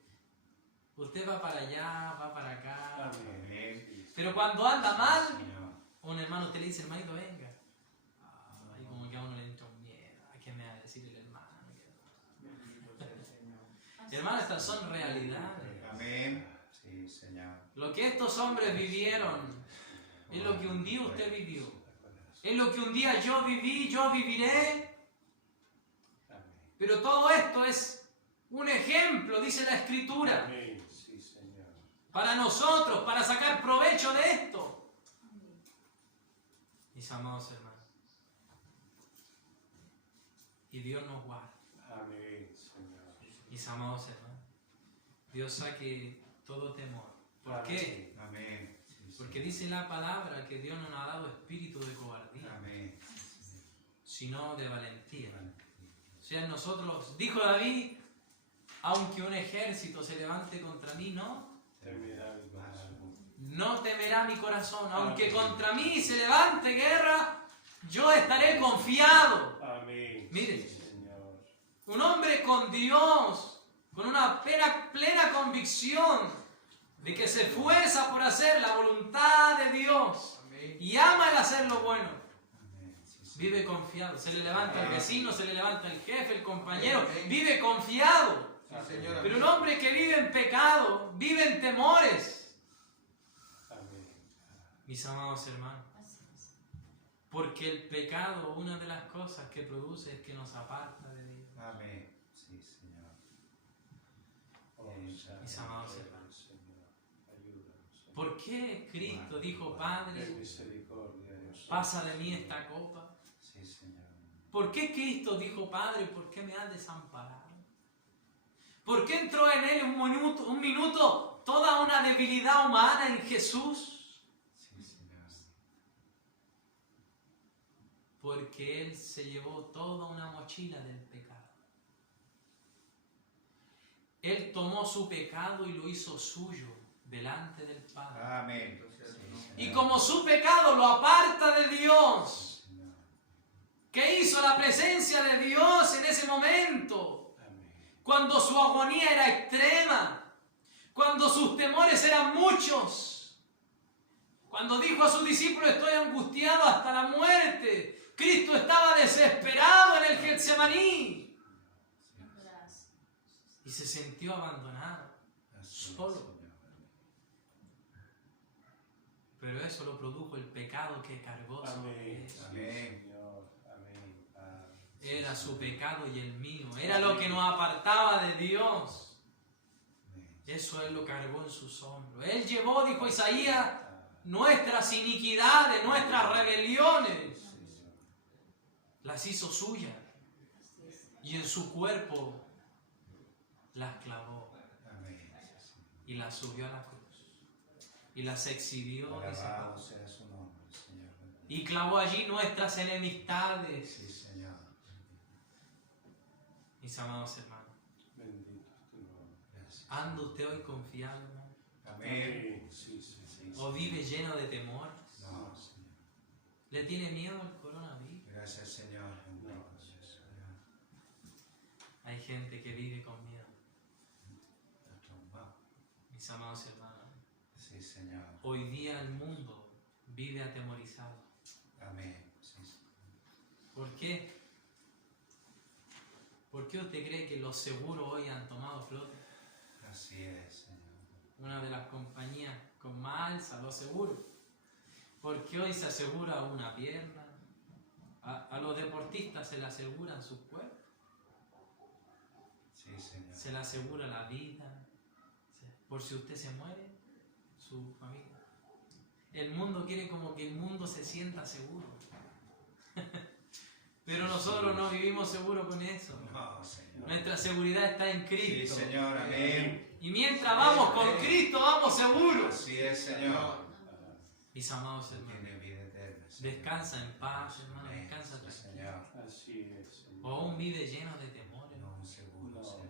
usted va para allá, va para acá. Amén. Pero cuando anda mal, Señor. un hermano te le dice: hermanito, venga. Y como que a uno le entra un miedo. ¿Qué me va a decir el hermano? Hermano, estas son realidades. Amén. Sí, Señor. Lo que estos hombres vivieron es lo que un día usted vivió. Es lo que un día yo viví, yo viviré. Amén. Pero todo esto es Un ejemplo, dice la Escritura, Amén. Sí, Señor. para nosotros, para sacar provecho de esto. Mis amados hermanos. Y Dios nos guarda. Amén, Señor. Mis amados hermanos. Dios saque todo temor. ¿Por qué? Amén. Sí, Porque dice la palabra que Dios no nos ha dado espíritu de cobardía, Amén. Sí, Señor. sino de valentía. Amén. O sea, nosotros, dijo David, aunque un ejército se levante contra mí, Temerá mi corazón. no temerá mi corazón. Aunque contra mí se levante guerra, yo estaré confiado. Amén. Mire. Sí, Señor. Un hombre con Dios, con una plena convicción de que se esfuerza por hacer la voluntad de Dios Amén. y ama el hacer lo bueno, Amén. Sí, Señor. vive confiado. Se le levanta el Amén. vecino, se le levanta el jefe, el compañero, Amén. vive confiado. Sí, Señor. Pero un hombre que vive en pecado, vive en temores. Amén. Mis amados hermanos, porque el pecado, una de las cosas que produce es que nos aparta de Dios. Amén. Sí, Señor. Oh, Mis amados hermanos. Señor, ayúdanos, Señor. ¿Por qué Cristo dijo, Ten Padre, misericordia de nosotros. pasa de mí esta copa? Sí, Señor. ¿Por qué Cristo dijo, Padre, por qué me has desamparado? ¿Por qué entró en él un minuto toda una debilidad humana en Jesús? Sí, Señor. Porque él se llevó toda una mochila del pecado. Él tomó su pecado y lo hizo suyo delante del Padre. Amén. Sí, Y Señor. como su pecado lo aparta de Dios, Sí, Señor. ¿qué hizo la presencia de Dios en ese momento? Amén. Cuando su agonía era extrema, cuando sus temores eran muchos, cuando dijo a sus discípulos, estoy angustiado hasta la muerte, Cristo estaba desesperado en el Getsemaní y se sintió abandonado, Así es, solo. Señor. Pero eso lo produjo el pecado que cargó sobre Amén. él. Sí, Amén. Señor. Amén, Padre. Era su pecado y el mío, era lo que nos apartaba de Dios. Amén. Eso Él lo cargó en sus hombros. Él llevó, dijo Isaías, nuestras iniquidades, nuestras rebeliones, Sí, Señor. las hizo suyas. Y en su cuerpo las clavó Amén. Sí, Señor. y las subió a la cruz. Y las exhibió, dice Alabado Pablo. sea su nombre, Señor. Y clavó allí nuestras enemistades. Sí, Señor. Mis amados hermanos, Bendito es tu nombre. Gracias. ¿anda usted hoy confiado, hermano? Amén. Sí, sí, sí. ¿O vive lleno de temores? No, Señor. ¿Le tiene miedo al coronavirus? Gracias, Señor. No, Señor. Hay gente que vive con miedo. Está traumado. Mis amados hermanos, Sí, Señor. hoy día el mundo vive atemorizado. Amén. Sí, Señor. ¿Por qué? ¿Por qué usted cree que los seguros hoy han tomado flote? Así es, Señor. Una de las compañías con más alza, los seguros. Porque hoy se asegura una pierna. A los deportistas se le aseguran sus cuerpos. Sí, Señor. Se le asegura la vida. Por si usted se muere, su familia. El mundo quiere como que el mundo se sienta seguro. Pero nosotros no vivimos seguros con eso. No, Señor. Nuestra seguridad está en Sí, Cristo. Señor. Amén. Y mientras vamos con Amén. Cristo, vamos seguros. Así es, Señor. Mis amados hermanos, Tiene vida eterna, Señor. descansa en paz, hermano, Amén. descansa Sí, tranquilo. Señor. Así es, Señor. O aún vive lleno de temores. No, un seguro, No. Señor.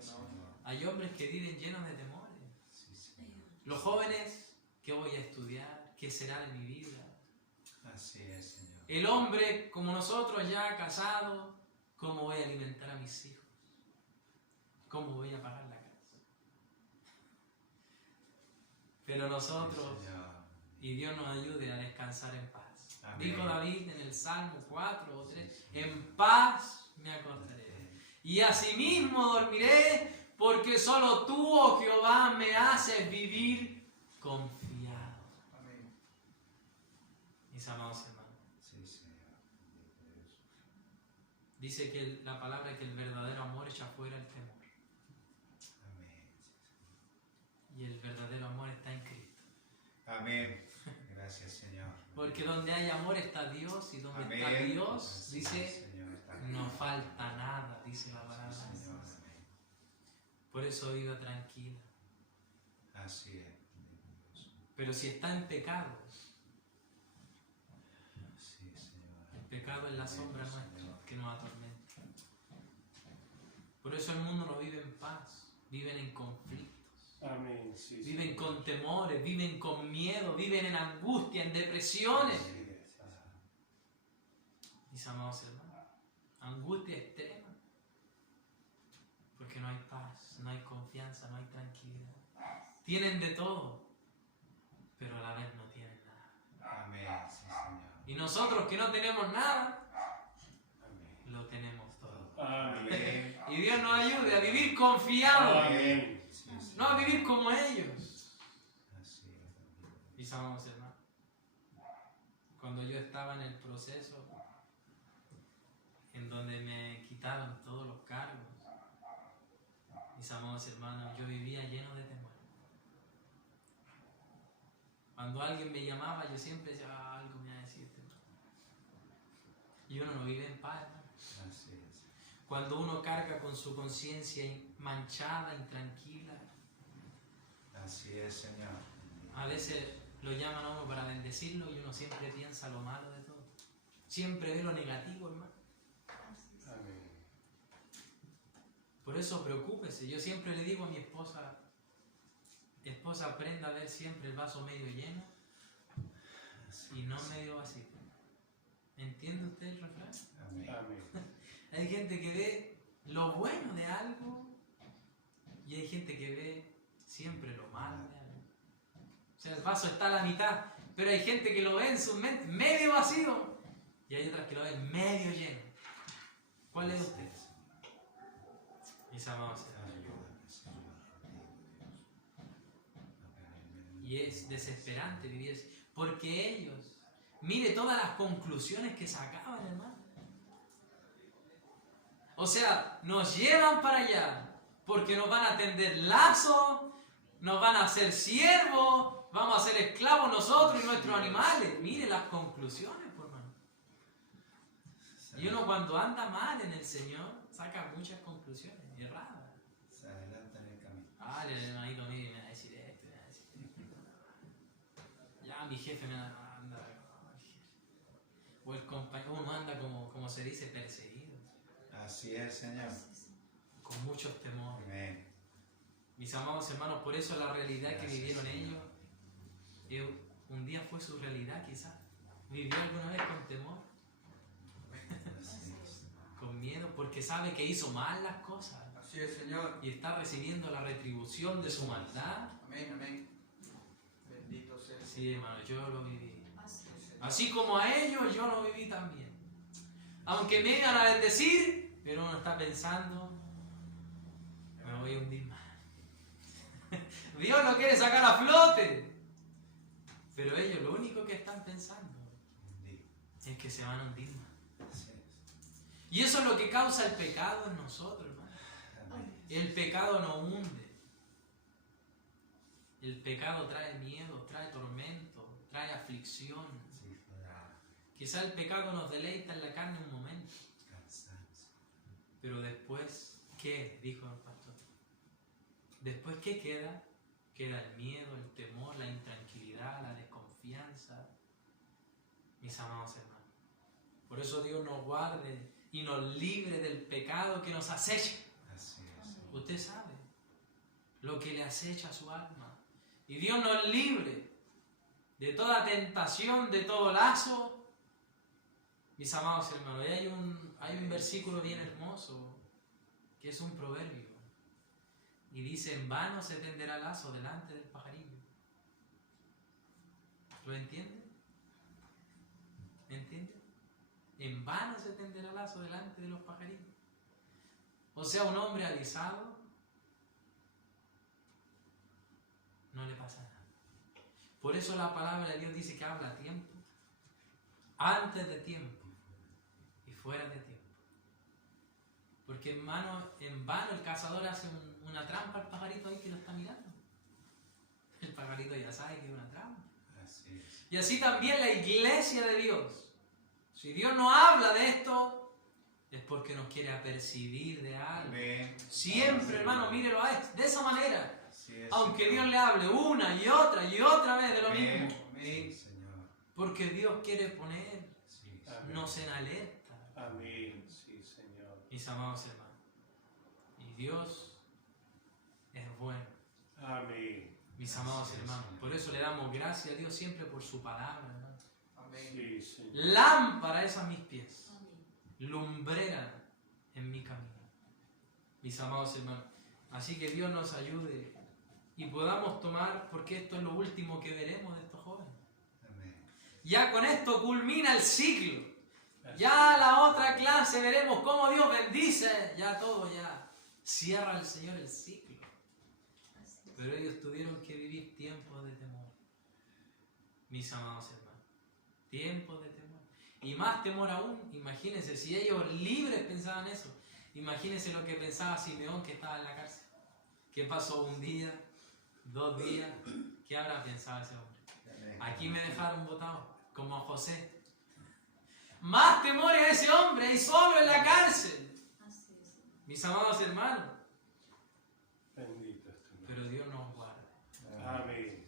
Señor. Hay hombres que viven llenos de temores. Sí, Señor. Los jóvenes, ¿qué voy a estudiar? ¿Qué será de mi vida? Así es, Señor. El hombre, como nosotros ya casados, ¿cómo voy a alimentar a mis hijos? ¿Cómo voy a pagar la casa? Pero nosotros, Sí, Señor. y Dios nos ayude a descansar en paz. Amén. Dijo David en el Salmo 4 o 3, en paz me acostaré. Y asimismo dormiré, porque solo tú, oh Jehová, me haces vivir confiado. Amén. Mis amados hermanos, Sí, Señor. Bendito Dios. dice que la palabra que el verdadero amor echa fuera el temor. Y el verdadero amor está en Cristo. Amén. Gracias, Señor. Porque donde hay amor está Dios, y donde está Amén. Dios, Así dice, es, Señor, está no bien. falta nada, dice la palabra. Sí, Señor, amén. Por eso viva tranquila. Así es. Dios. Pero si está en pecado, Sí, Señor. el pecado es la Amén, sombra Señor. nuestra que nos atormenta. Por eso el mundo no vive en paz, viven en conflictos, Amén. Sí, viven Señor. con temores, viven con miedo, viven en angustia, en depresiones. Así es. Mis amados hermanos, angustia extrema, porque no hay paz, no hay confianza, no hay tranquilidad. Tienen de todo, pero a la vez no tienen nada. Amén, sí, Señor. Y nosotros que no tenemos nada, Amén. lo tenemos todo. Amén. Y Dios nos ayude a vivir confiados, Amén. Sí, Señor. no a vivir como ellos. Así es. Mis amados hermanos, cuando yo estaba en el proceso en donde me quitaron todos los cargos, mis amados hermanos, yo vivía lleno de temor. Cuando alguien me llamaba, yo siempre decía, "Ah, algo me va a decir este hermano". Y uno no vive en paz, hermano. Así es. Cuando uno carga con su conciencia manchada, intranquila, Así es, Señor. a veces lo llaman a uno para bendecirlo y uno siempre piensa lo malo de todo. Siempre ve lo negativo, hermano. Amén. Por eso preocúpese. Yo siempre le digo a mi esposa, aprenda a ver siempre el vaso medio lleno y no medio vacío. ¿Entiende usted el refrán? Amén. Amén. Hay gente que ve lo bueno de algo y hay gente que ve siempre lo malo de algo. O sea, el vaso está a la mitad, pero hay gente que lo ve en su mente medio vacío y hay otras que lo ven medio lleno. ¿Cuál es usted? Mis amados hermanos. Ayúdame, Señor. Amén. Y es desesperante vivir así, porque ellos, mire todas las conclusiones que sacaban, hermano. O sea, nos llevan para allá porque nos van a tender lazo, nos van a hacer siervos, vamos a ser esclavos nosotros y nuestros animales. Mire las conclusiones, por hermano. Y uno cuando anda mal en el Señor saca muchas conclusiones erradas. Se adelanta en el camino. Ah, el hermanito mío me va a decir esto, me va a decir esto. Ya mi jefe me anda. O el compañero, uno anda como se dice, perseguido, Así es, Señor. con muchos temores. Amén. Mis amados hermanos, por eso la realidad que Gracias, vivieron Señor. ellos, un día fue su realidad quizás. ¿Vivió alguna vez con temor? Así es. Con miedo, porque sabe que hizo mal las cosas Así es, Señor. y está recibiendo la retribución de su maldad. Amén, amén. Bendito sea el Sí, hermano, yo lo viví. Señor. Así como a ellos, yo lo viví también. Aunque me iban a bendecir, pero uno está pensando, me voy a hundir más. Dios lo quiere sacar a flote. Pero ellos lo único que están pensando Bendito. es que se van a hundir más. Así es. Y eso es lo que causa el pecado en nosotros, hermano. Amén. El pecado nos hunde. El pecado trae miedo, trae tormento, trae aflicción. Sí, claro. Quizá el pecado nos deleita en la carne un momento, Cansancio. pero después, ¿qué? Dijo el pastor. Después, ¿qué queda? Queda el miedo, el temor, la intranquilidad, la desconfianza. Mis amados hermanos. Por eso Dios nos guarde y nos libre del pecado que nos acecha. Así es, Señor. Usted sabe lo que le acecha a su alma. Y Dios nos libre de toda tentación, de todo lazo. Mis amados hermanos, y hay un versículo bien hermoso, que es un proverbio. Y dice, en vano se tenderá lazo delante del pajarillo. ¿Lo entiende? ¿Entiende? En vano se tenderá lazo delante de los pajarillos. O sea, un hombre avisado no le pasa nada. Por eso la palabra de Dios dice que habla a tiempo, antes de tiempo y fuera de tiempo. Porque en vano el cazador hace una trampa al pajarito ahí que lo está mirando. pajarito ya sabe que es una trampa. Así es. Y así también la iglesia de Dios. Si Dios no habla de esto, es porque nos quiere apercibir de algo. Amén. Siempre, hermano, mírelo de esa manera. Así es, Aunque Señor. Dios le hable una y otra vez de lo Amén. mismo. Sí, Señor. Porque Dios quiere ponernos Sí, Amén. en alerta, Amén. Sí, Señor. mis amados hermanos. Y Dios es bueno, Amén. mis amados Así es, hermanos. Señor. Por eso le damos gracias a Dios siempre por su palabra, hermano. Amén. Sí, Señor. Lámpara es a mis pies, lumbrera en mi camino, mis amados hermanos. Así que Dios nos ayude y podamos tomar, porque esto es lo último que veremos de estos jóvenes. Amén. Ya con esto culmina el ciclo. Así Ya la otra clase veremos cómo Dios bendice. Ya todo, ya cierra el Señor el ciclo. Pero ellos tuvieron que vivir tiempos de temor, mis amados hermanos. Tiempos de temor. Y más temor aún, imagínense, si ellos libres pensaban eso, imagínense lo que pensaba Simeón que estaba en la cárcel. ¿Qué pasó un día, 2 días? ¿Qué habrá pensado ese hombre? Amén. Aquí me dejaron botado, como a José. Más temor a ese hombre y solo en la cárcel, mis amados hermanos. Bendito es tu nombre. Pero Dios nos guarda. Amén.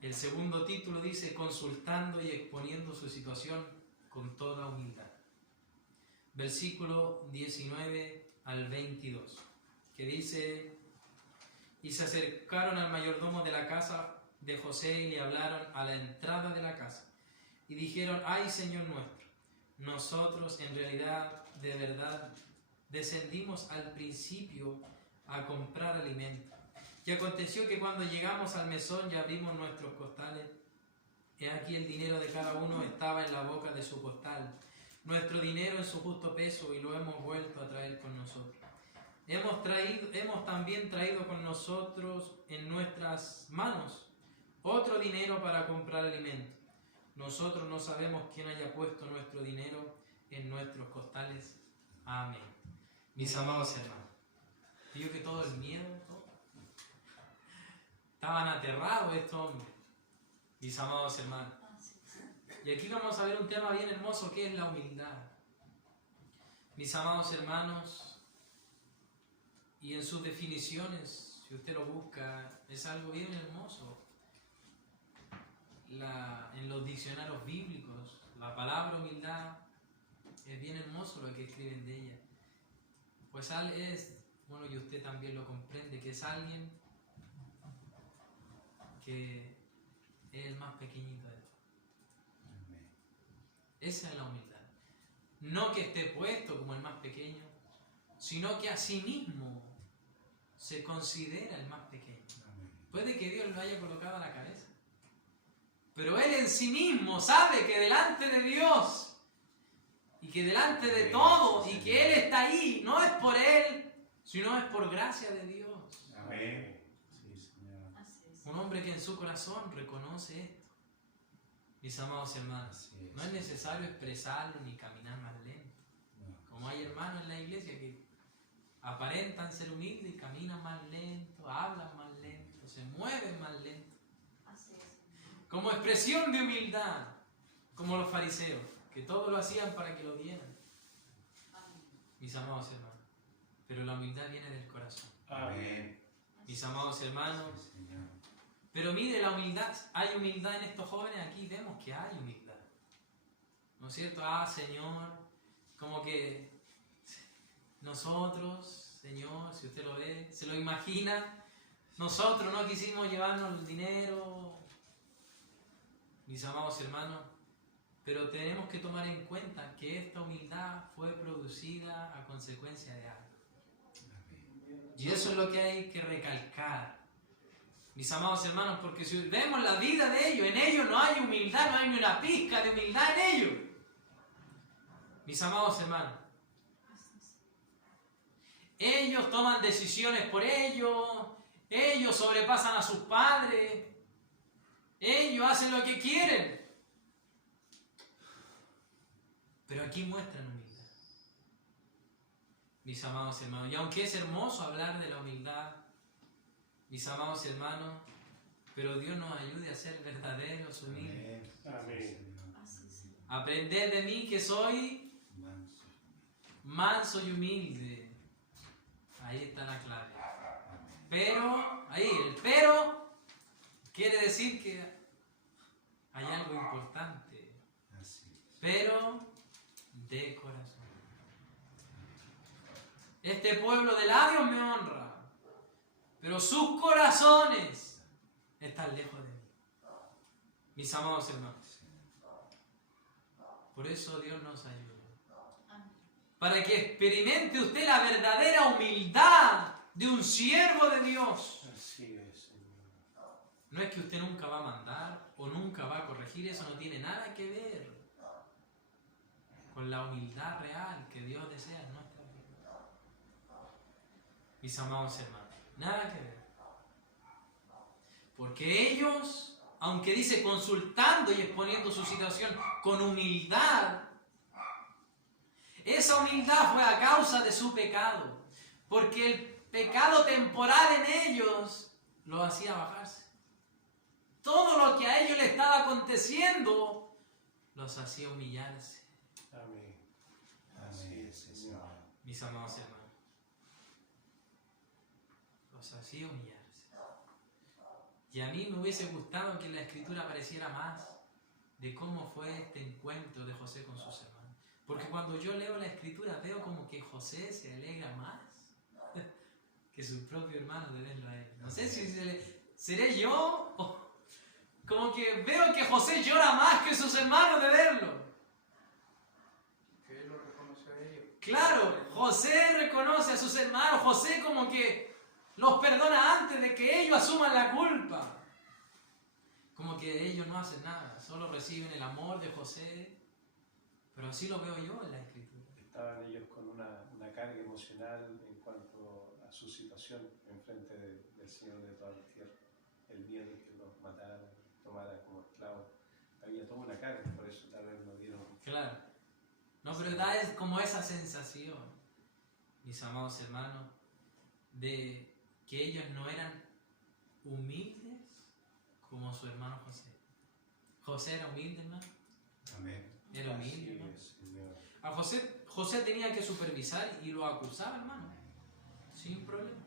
El segundo título dice, consultando y exponiendo su situación con toda humildad. Versículo 19 al 22, que dice, y se acercaron al mayordomo de la casa de José y le hablaron a la entrada de la casa. Y dijeron, ay Señor nuestro, nosotros en realidad, de verdad, descendimos al principio a comprar alimento. Y aconteció que cuando llegamos al mesón y abrimos nuestros costales, he aquí el dinero de cada uno estaba en la boca de su costal, nuestro dinero en su justo peso, y lo hemos vuelto a traer con nosotros. Hemos también traído con nosotros en nuestras manos otro dinero para comprar alimento. Nosotros no sabemos quién haya puesto nuestro dinero en nuestros costales. Amén. Mis amados hermanos, vio que todo el miedo, todo. Estaban aterrados estos hombres, mis amados hermanos. Y aquí vamos a ver un tema bien hermoso que es la humildad. Mis amados hermanos, y en sus definiciones, si usted lo busca, es algo bien hermoso. En los diccionarios bíblicos, la palabra humildad es bien hermoso lo que escriben de ella. Pues es, bueno, y usted también lo comprende, que es alguien que es el más pequeñito de todos. Amén. Esa es la humildad. No que esté puesto como el más pequeño, sino que a sí mismo se considera el más pequeño. Amén. Puede que Dios lo haya colocado a la cabeza, pero él en sí mismo sabe que delante de Dios y que delante de todo y que él está ahí, no es por él, sino es por gracia de Dios. Amén. Sí, Señor. Un hombre que en su corazón reconoce esto. Mis amados hermanos, Así es. no es necesario expresarlo ni caminar más lento. No. Como hay hermanos en la iglesia que aparentan ser humildes y caminan más lento, hablan más lento, se mueven más lento. Como expresión de humildad, como los fariseos, que todo lo hacían para que lo vieran. Mis amados hermanos, pero la humildad viene del corazón. Amén. Mis amados hermanos, Sí, Señor. pero mire la humildad, hay humildad en estos jóvenes, aquí vemos que hay humildad. ¿No es cierto? Ah, Señor, como que nosotros, Señor, si usted lo ve, se lo imagina, nosotros no quisimos llevarnos el dinero, mis amados hermanos, pero tenemos que tomar en cuenta que esta humildad fue producida a consecuencia de algo. Y eso es lo que hay que recalcar, mis amados hermanos, porque si vemos la vida de ellos, en ellos no hay humildad, no hay ni una pizca de humildad en ellos. Mis amados hermanos, ellos toman decisiones por ellos sobrepasan a sus padres, ellos hacen lo que quieren. Pero aquí muestran humildad, mis amados hermanos. Y aunque es hermoso hablar de la humildad, mis amados hermanos, Pero Dios nos ayude a ser verdaderos, humildes. Amén. Aprended de mí que soy manso y humilde. Ahí está la clave. Pero, ahí, el pero quiere decir que hay algo importante. Pero de corazón. Este pueblo de labios me honra, pero sus corazones están lejos de mí. Mis amados hermanos. Por eso Dios nos ayuda. Para que experimente usted la verdadera humildad de un siervo de Dios. Así es, Señor. No es que usted nunca va a mandar o nunca va a corregir, eso no tiene nada que ver con la humildad real que Dios desea en nuestra vida. Mis amados hermanos, nada que ver. Porque ellos, aunque dice consultando y exponiendo su situación con humildad, esa humildad fue a causa de su pecado. Porque el pecado temporal en ellos los hacía bajarse. Todo lo que a ellos le estaba aconteciendo los hacía humillarse. Amén. Así es, Señor. Mis amados hermanos, los hacía humillarse. Y a mí me hubiese gustado que en la Escritura apareciera más de cómo fue este encuentro de José con sus hermanos. Porque cuando yo leo la Escritura veo como que José se alegra más que sus propios hermanos de verlo a él. No sé si seré yo o como que veo que José llora más que sus hermanos de verlo. Que él lo reconoce a ellos. Claro, José reconoce a sus hermanos, José como que los perdona antes de que ellos asuman la culpa. Como que ellos no hacen nada, solo reciben el amor de José. Pero así lo veo yo en la Escritura. Estaban ellos con una carga emocional en cuanto a su situación en frente del Señor de toda la tierra. El miedo de que los mataran, tomaran como esclavos. Había toda una carga, por eso tal vez no dieron. Claro. No, pero da como esa sensación, mis amados hermanos, de que ellos no eran humildes como su hermano José. José era humilde, hermano. Amén. Era humilde, hermano. Así es, Señor. A José tenía que supervisar y lo acusaba, hermano, sin problema.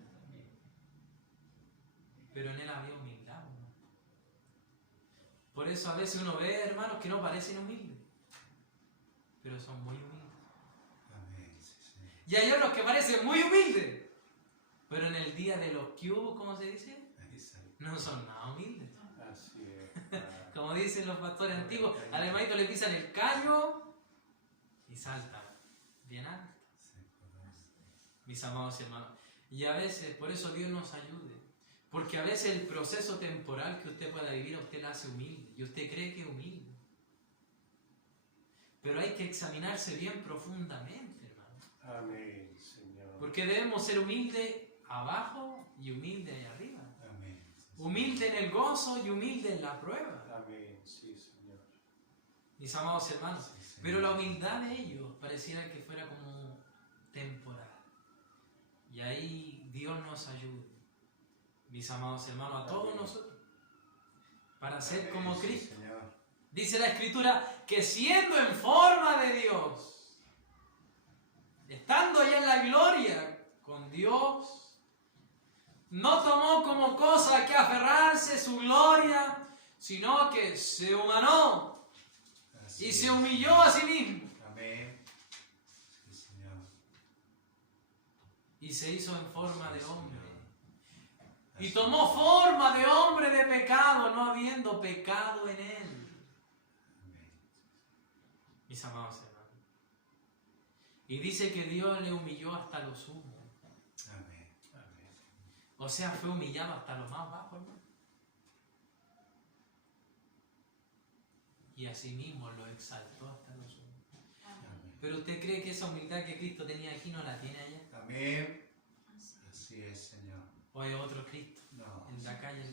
Pero en él había humildad, hermano. Por eso a veces uno ve hermanos que no parecen humildes, pero son muy humildes. Amén. Sí, Señor. Y hay otros que parecen muy humildes, pero en el día de los que hubo, ¿cómo se dice? Ahí está. No son nada humildes. Así es. Como dicen los pastores antiguos, al hermanito le pisan el callo y saltan bien alto. Sí, correcto. Mis amados hermanos. Y a veces, por eso Dios nos ayude. Porque a veces el proceso temporal que usted pueda vivir a usted la hace humilde. Y usted cree que es humilde. Pero hay que examinarse bien profundamente, hermano. Amén, Señor. Porque debemos ser humildes abajo y humildes ahí arriba. Amén. Humilde en el gozo y humilde en la prueba. Amén, sí, Señor. Mis amados hermanos. Sí, Señor. Pero la humildad de ellos pareciera que fuera como temporal. Y ahí Dios nos ayude, mis amados hermanos, a todos nosotros, para ser como Sí, Cristo. Señor. Dice la Escritura que siendo en forma de Dios, estando allá en la gloria con Dios, no tomó como cosa que aferrarse su gloria, sino que se humanó Así y es. se humilló a sí mismo Amén. Sí, Señor. y se hizo en forma de hombre. Así Y tomó forma de hombre de pecado, no habiendo pecado en él. Amén. Mis amados hermanos. Y dice que Dios le humilló hasta lo sumo. Amén. Amén. O sea, fue humillado hasta lo más bajo, hermano. Y asimismo lo exaltó hasta lo sumo. Amén. Pero usted cree que esa humildad que Cristo tenía aquí no la tiene allá. Amén. Así es, Señor. O es otro Cristo. No. En la calle,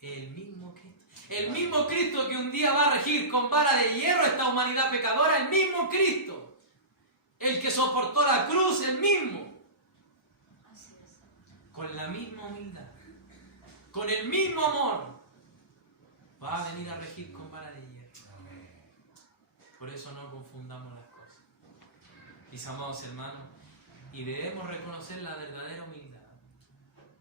el mismo Cristo. El mismo Cristo que un día va a regir con vara de hierro esta humanidad pecadora. El mismo Cristo. El que soportó la cruz, el mismo. Con la misma humildad. Con el mismo amor. va a venir a regir con vara de hierro. Amén. Por eso no confundamos las cosas. Mis amados hermanos, y debemos reconocer la verdadera humildad.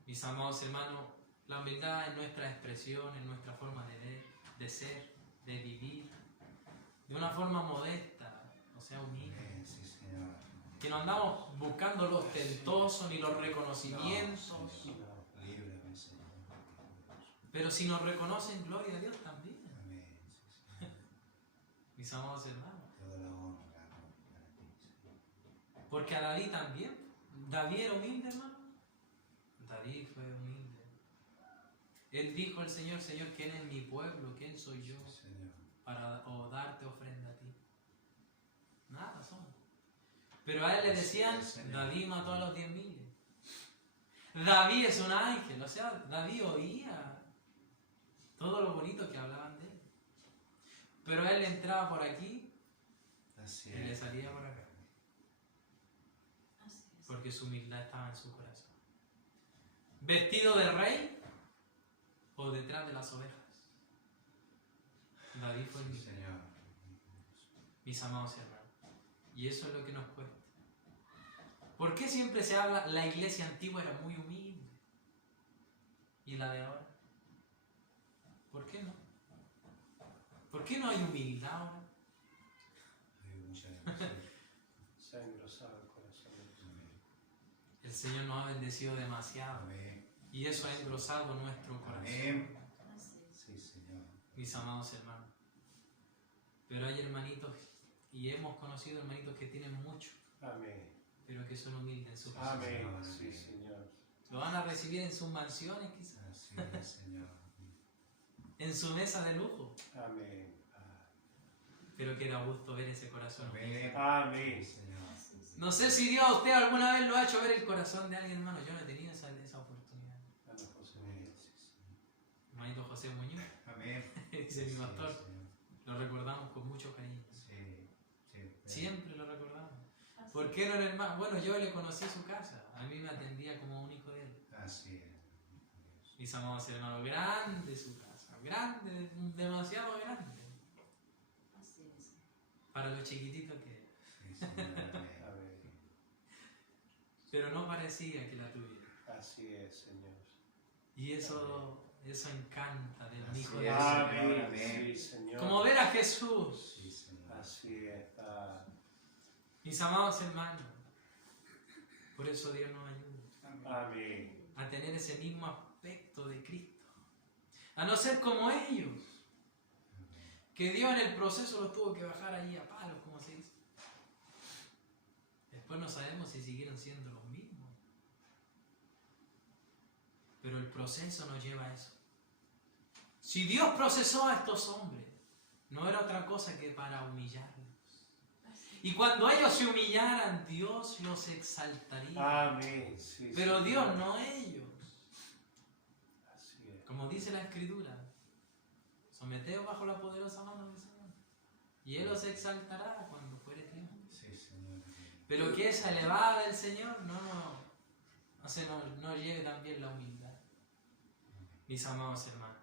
Mis amados hermanos, la humildad es nuestra expresión, es nuestra forma de ver, de ser, de vivir, de una forma modesta, o sea, humilde. Amén, sí, Señor. Que no andamos buscando los tentosos ni los reconocimientos, Líbrame, Señor. pero si nos reconocen, gloria a Dios también. Amén, sí, Señor. Mis amados hermanos. Toda la honra para ti, Señor. Porque a David también. David era humilde, hermano. David fue humilde. Él dijo al Señor, Señor, ¿quién es mi pueblo? ¿Quién soy yo Sí, Señor. para darte ofrenda a ti? Nada somos. Pero a él le decían, David mató a los 10.000. David es un ángel. O sea, David oía todo lo bonito que hablaban de él. Pero él entraba por aquí Así y le es. salía por acá. Así es. Porque su humildad estaba en su corazón. ¿Vestido de rey o detrás de las ovejas? David fue Sí, humilde, Señor. mis amados hermanos. Y eso es lo que nos cuesta. ¿Por qué siempre se habla, la iglesia antigua era muy humilde? ¿Y la de ahora? ¿Por qué no? ¿Por qué no hay humildad ahora? Hay mucha emoción. Se ha engrosado el corazón. Amén. El Señor nos ha bendecido demasiado. Amén. Y eso ha engrosado nuestro corazón. Amén. Así es. Sí, Señor. Mis amados hermanos. Pero hay hermanitos, y hemos conocido hermanitos que tienen mucho, Amén. pero que son humildes en su corazón. Amén. Amén. Sí, Señor. Lo van a recibir en sus mansiones quizás, Así es, Señor. en su mesa de lujo, Amén. pero que da gusto ver ese corazón. Amén. Amén. Sí, Señor. Así es. No sé si Dios a usted alguna vez lo ha hecho ver el corazón de alguien, hermano. Yo no he tenido esa oportunidad. Hermano José. Amén. Sí, Señor. Hermanito José Muñoz, Amén. dice mi Sí, pastor, Señor. lo recordamos con mucho cariño. Sí, sí. Siempre lo recordamos. Así ¿Por qué no era hermano? Bueno, yo le conocí su casa. A mí me atendía como un hijo de él. Así es. Mis amados hermanos, grande su casa. Grande, demasiado grande. Así es. Para lo chiquitito que era. Sí, Señor. Amén. Amén. Pero no parecía que la tuviera. Así es, Señor. Y eso encanta del Así hijo es. de Dios. Amén. Amén. Sí, Señor. Como ver a Jesús. Sí, Señor. Así está. Mis amados hermanos, por eso Dios nos ayuda Amén. a tener ese mismo aspecto de Cristo. A no ser como ellos, que Dios en el proceso los tuvo que bajar ahí a palos, como se dice. Después no sabemos si siguieron siendo los mismos. Pero el proceso nos lleva a eso. Si Dios procesó a estos hombres, no era otra cosa que para humillarlos. Así Y cuando ellos se humillaran, Dios los exaltaría. Amén. Sí, Pero Señor. Dios no ellos. Así es. Como dice la Escritura, someteos bajo la poderosa mano del Señor. Y Él os exaltará cuando fuere tiempo. Sí, Señor. Pero que esa elevada del Señor no lleve también la humildad. Mis amados hermanos.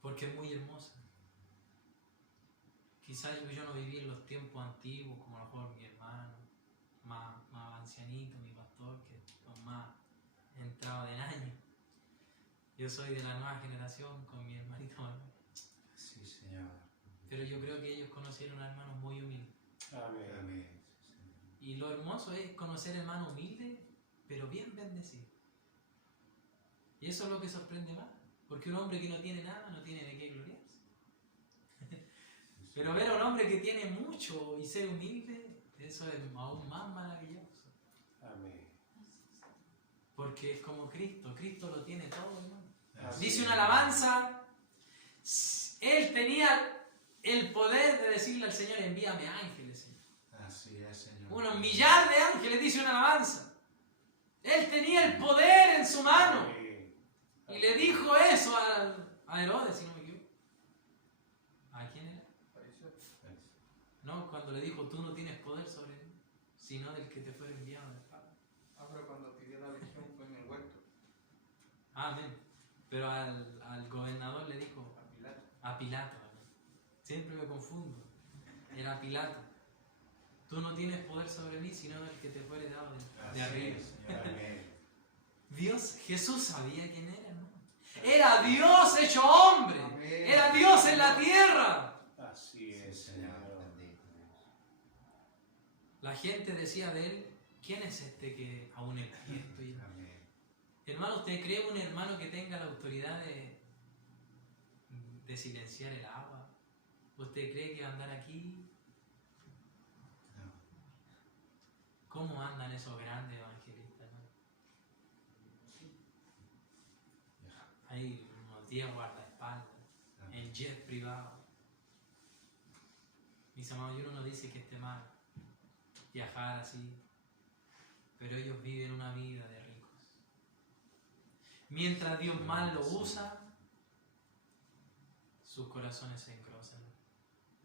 Porque es muy hermosa. Quizás yo no viví en los tiempos antiguos, como a lo mejor mi hermano, más ancianito, mi pastor, que son más entrados en años. Yo soy de la nueva generación con mi hermanito mayor. Sí, Señor. Pero yo creo que ellos conocieron a hermanos muy humildes. Amén. Amén. Sí, Señor. Y lo hermoso es conocer hermanos humildes, pero bien bendecidos. Y eso es lo que sorprende más. Porque un hombre que no tiene nada no tiene de qué gloriarse. Pero ver a un hombre que tiene mucho y ser humilde, eso es aún más maravilloso. Amén. Porque es como Cristo. Cristo lo tiene todo, hermano. Así Dice es. una alabanza, él tenía el poder de decirle al Señor, envíame ángeles, Señor. Así es, Señor. Un millar de ángeles, dice una alabanza. Él tenía el poder en su mano. Amén. Y le dijo eso a Herodes, si no me equivoco. ¿A quién era? No, cuando le dijo, tú no tienes poder sobre mí, sino del que te fue enviado del Padre. Pero cuando pidió la legión fue en el huerto, Amén. Pero al gobernador le dijo, a Pilato. Pilato, ¿no? Siempre me confundo. Era Pilato. Tú no tienes poder sobre mí, sino el que te fue dado de arriba. Amén. Dios, Jesús sabía quién era, ¿no? Era Dios hecho hombre. Amén. Era Dios en la tierra. Así Sí, es, Señor. Señor. Bendito Dios. La gente decía de él, ¿quién es este que aún es quieto? Amén. Hermano, ¿usted cree un hermano que tenga la autoridad de silenciar el agua? ¿Usted cree que va a andar aquí? No. ¿Cómo andan esos grandes evangelistas, no? Hay unos 10 guardaespaldas, en jet privado. Mis amados, y uno no dice que esté mal viajar así, pero ellos viven una vida de ricos. Mientras Dios mal lo usa, sus corazones se engrosan,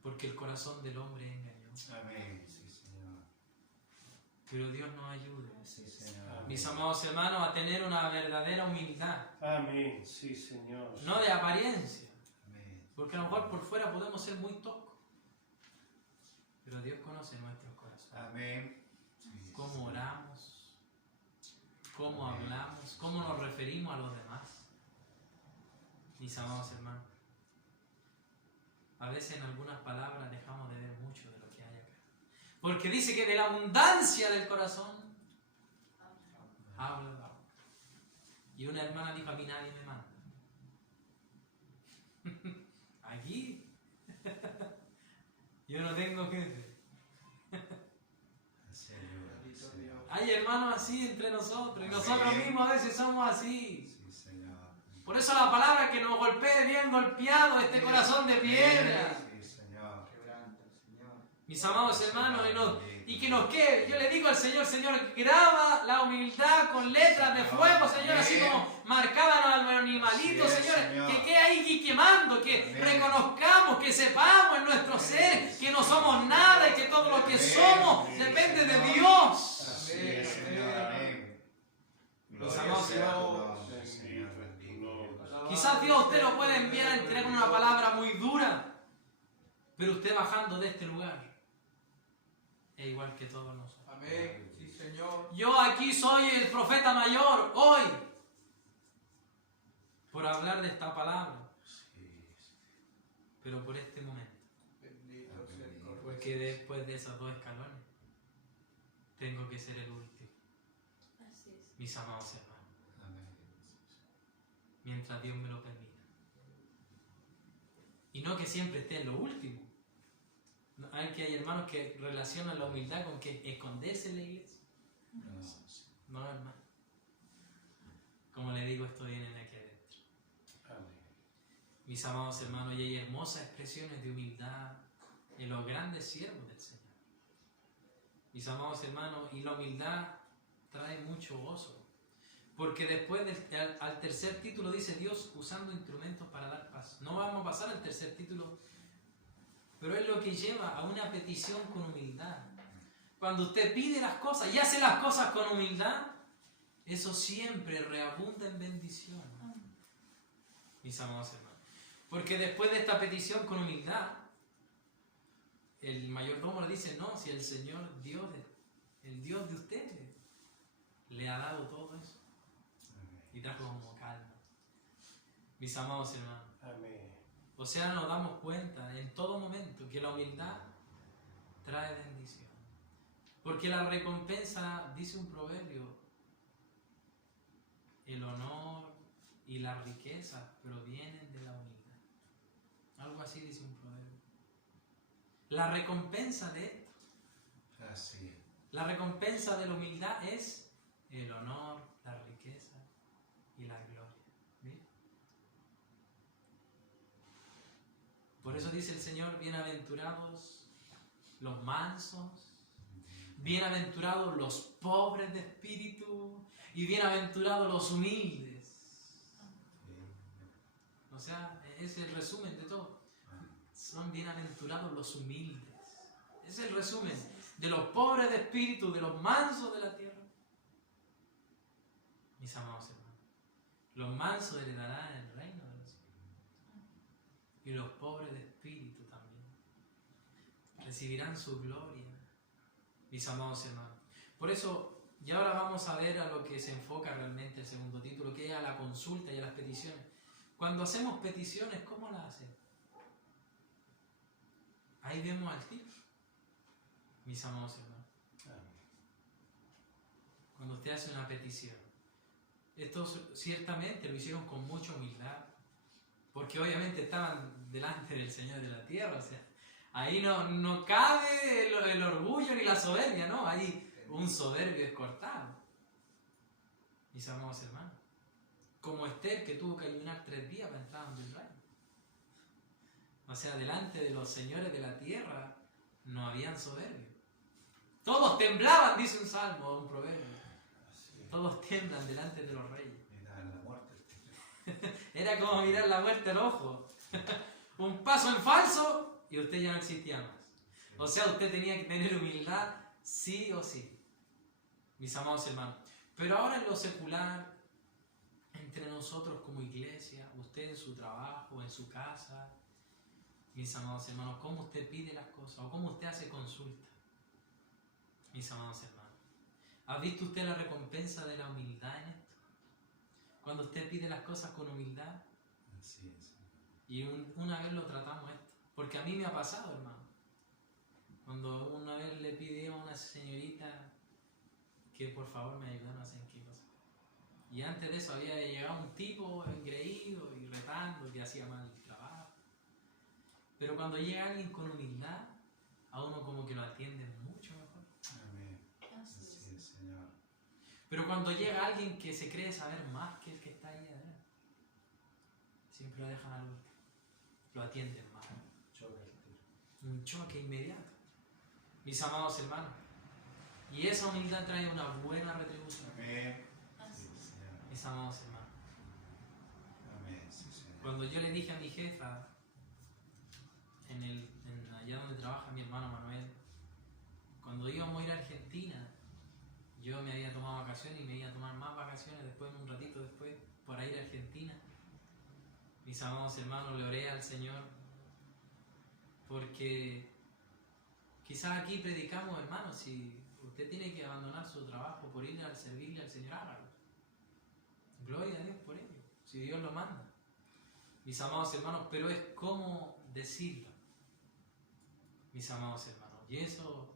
porque el corazón del hombre es engañoso. Amén. Sí, Señor. Pero Dios nos ayude, Sí, Señor. mis amados hermanos, a tener una verdadera humildad, Amén. Sí, Señor. no de apariencia, Amén. porque a lo mejor por fuera podemos ser muy toscos, pero Dios conoce nuestros corazones. Amén. Sí, Cómo Señor. oramos, cómo hablamos, cómo nos referimos a los demás. Mis amados hermanos, a veces en algunas palabras dejamos de ver mucho de lo que hay acá. Porque dice que de la abundancia del corazón habla la boca. Y una hermana dijo, a mí nadie me manda. Aquí yo no tengo jefe. Señor. Bendito Señor. Dios. Hay hermanos así entre nosotros y nosotros mismos a veces somos así. Sí, Señor. Por eso la palabra que nos golpee bien golpeado este corazón de piedra. Sí, Señor. Quebranta, Señor. Mis amados hermanos, y que nos quede. Yo le digo al Señor, Señor, graba la humildad con letras de fuego, Señor, así como marcaban a los animalitos, Así es, Señor, Señor. que quede ahí quemando, que Amén. reconozcamos, que sepamos en nuestro ser que no somos nada y que todo lo que Amén. somos Amén, depende de Señor. Dios. Así es, Señor. Amén. Los amados sea tu hermanos. nombre, Señor. Bendito. Alabado Quizás Dios usted sea lo pueda enviar a entregar una palabra muy dura, pero usted bajando de este lugar es igual que todos nosotros. Amén. Sí, Señor. Yo aquí soy el profeta mayor hoy por hablar de esta palabra, Sí, pero por este momento, Bendito sea el Cordero. porque después de esos 2 escalones tengo que ser el último, Así es. mis amados hermanos, Amén. mientras Dios me lo permita. Y no que siempre esté en lo último. No, hay hermanos que relacionan la humildad con que esconderse en la iglesia. No, No, hermano. Como le digo, esto viene de aquí adentro. Amén. Mis amados hermanos, y hay hermosas expresiones de humildad en los grandes siervos del Señor. Mis amados hermanos, y la humildad trae mucho gozo. Porque después al tercer título dice Dios usando instrumentos para dar paz. No vamos a pasar al tercer título, pero es lo que lleva a una petición con humildad. Cuando usted pide las cosas y hace las cosas con humildad, eso siempre reabunda en bendición. Mis amados hermanos. Porque después de esta petición con humildad, el mayordomo le dice, no, si el Señor Dios, el Dios de ustedes, le ha dado todo eso. Y trajo como calma. Mis amados hermanos. Amén. O sea, nos damos cuenta en todo momento que la humildad trae bendición. Porque la recompensa, dice un proverbio, el honor y la riqueza provienen de la humildad. Algo así dice un proverbio. La recompensa de esto, así es. la recompensa de la humildad es el honor, la riqueza y la gloria. ¿Bien? Por eso dice el Señor, bienaventurados los mansos, bienaventurados los pobres de espíritu y bienaventurados los humildes. O sea, es el resumen de todo. Son bienaventurados los humildes. Es el resumen de los pobres de espíritu, de los mansos de la tierra. Mis amados hermanos, los mansos heredarán el reino de los cielos. y los pobres de espíritu también recibirán su gloria, mis amados hermanos. Por eso, y ahora vamos a ver a lo que se enfoca realmente el segundo título, que es a la consulta y a las peticiones. Cuando hacemos peticiones, ¿cómo las hacemos? Ahí vemos al tipo, mis amados hermanos. Cuando usted hace una petición, estos ciertamente lo hicieron con mucha humildad, porque obviamente estaban delante del Señor de la tierra, o sea, ahí no cabe el orgullo ni la soberbia, ¿no? Ahí un soberbio es cortado, mis amados hermanos. Como Esther, que tuvo que ayunar 3 días para entrar en el reino. O sea, delante de los señores de la tierra no habían soberbio. Todos temblaban, dice un salmo o un proverbio. Todos tiemblan delante de los reyes. Miraban la muerte. Era como mirar la muerte al ojo. Un paso en falso y usted ya no existía más. O sea, usted tenía que tener humildad sí o sí, mis amados hermanos. Pero ahora en lo secular, entre nosotros como iglesia, usted en su trabajo, en su casa, mis amados hermanos, ¿cómo usted pide las cosas? ¿O cómo usted hace consulta? Mis amados hermanos, ¿ha visto usted la recompensa de la humildad en esto? Cuando usted pide las cosas con humildad. Así es. Y una vez lo tratamos esto, porque a mí me ha pasado, hermano. Cuando una vez le pidí a una señorita que por favor me ayudara a hacer qué cosa. Y antes de eso había llegado un tipo engreído y retando que hacía mal el trabajo. Pero cuando llega alguien con humildad, a uno como que lo atiende mucho mejor. Amén. Así es. Así es, Señor. Pero cuando llega alguien que se cree saber más que el que está ahí adentro, siempre lo dejan al último. Lo atienden mal. Choca el tiro. Un choque inmediato. Mis amados hermanos. Y esa humildad trae una buena retribución. Amén. Así Sí, es. Señor. Mis amados hermanos. Amén, sí, Señor. Cuando yo le dije a mi jefa, allá donde trabaja mi hermano Manuel, cuando íbamos a ir a Argentina, yo me había tomado vacaciones y me iba a tomar más vacaciones después, un ratito después, para ir a Argentina. Mis amados hermanos, le oré al Señor, porque quizás aquí predicamos, hermanos, si usted tiene que abandonar su trabajo por ir a servirle al Señor, hágalo. Gloria a Dios por ello, si Dios lo manda. Mis amados hermanos, pero es como decirlo, mis amados hermanos. Y eso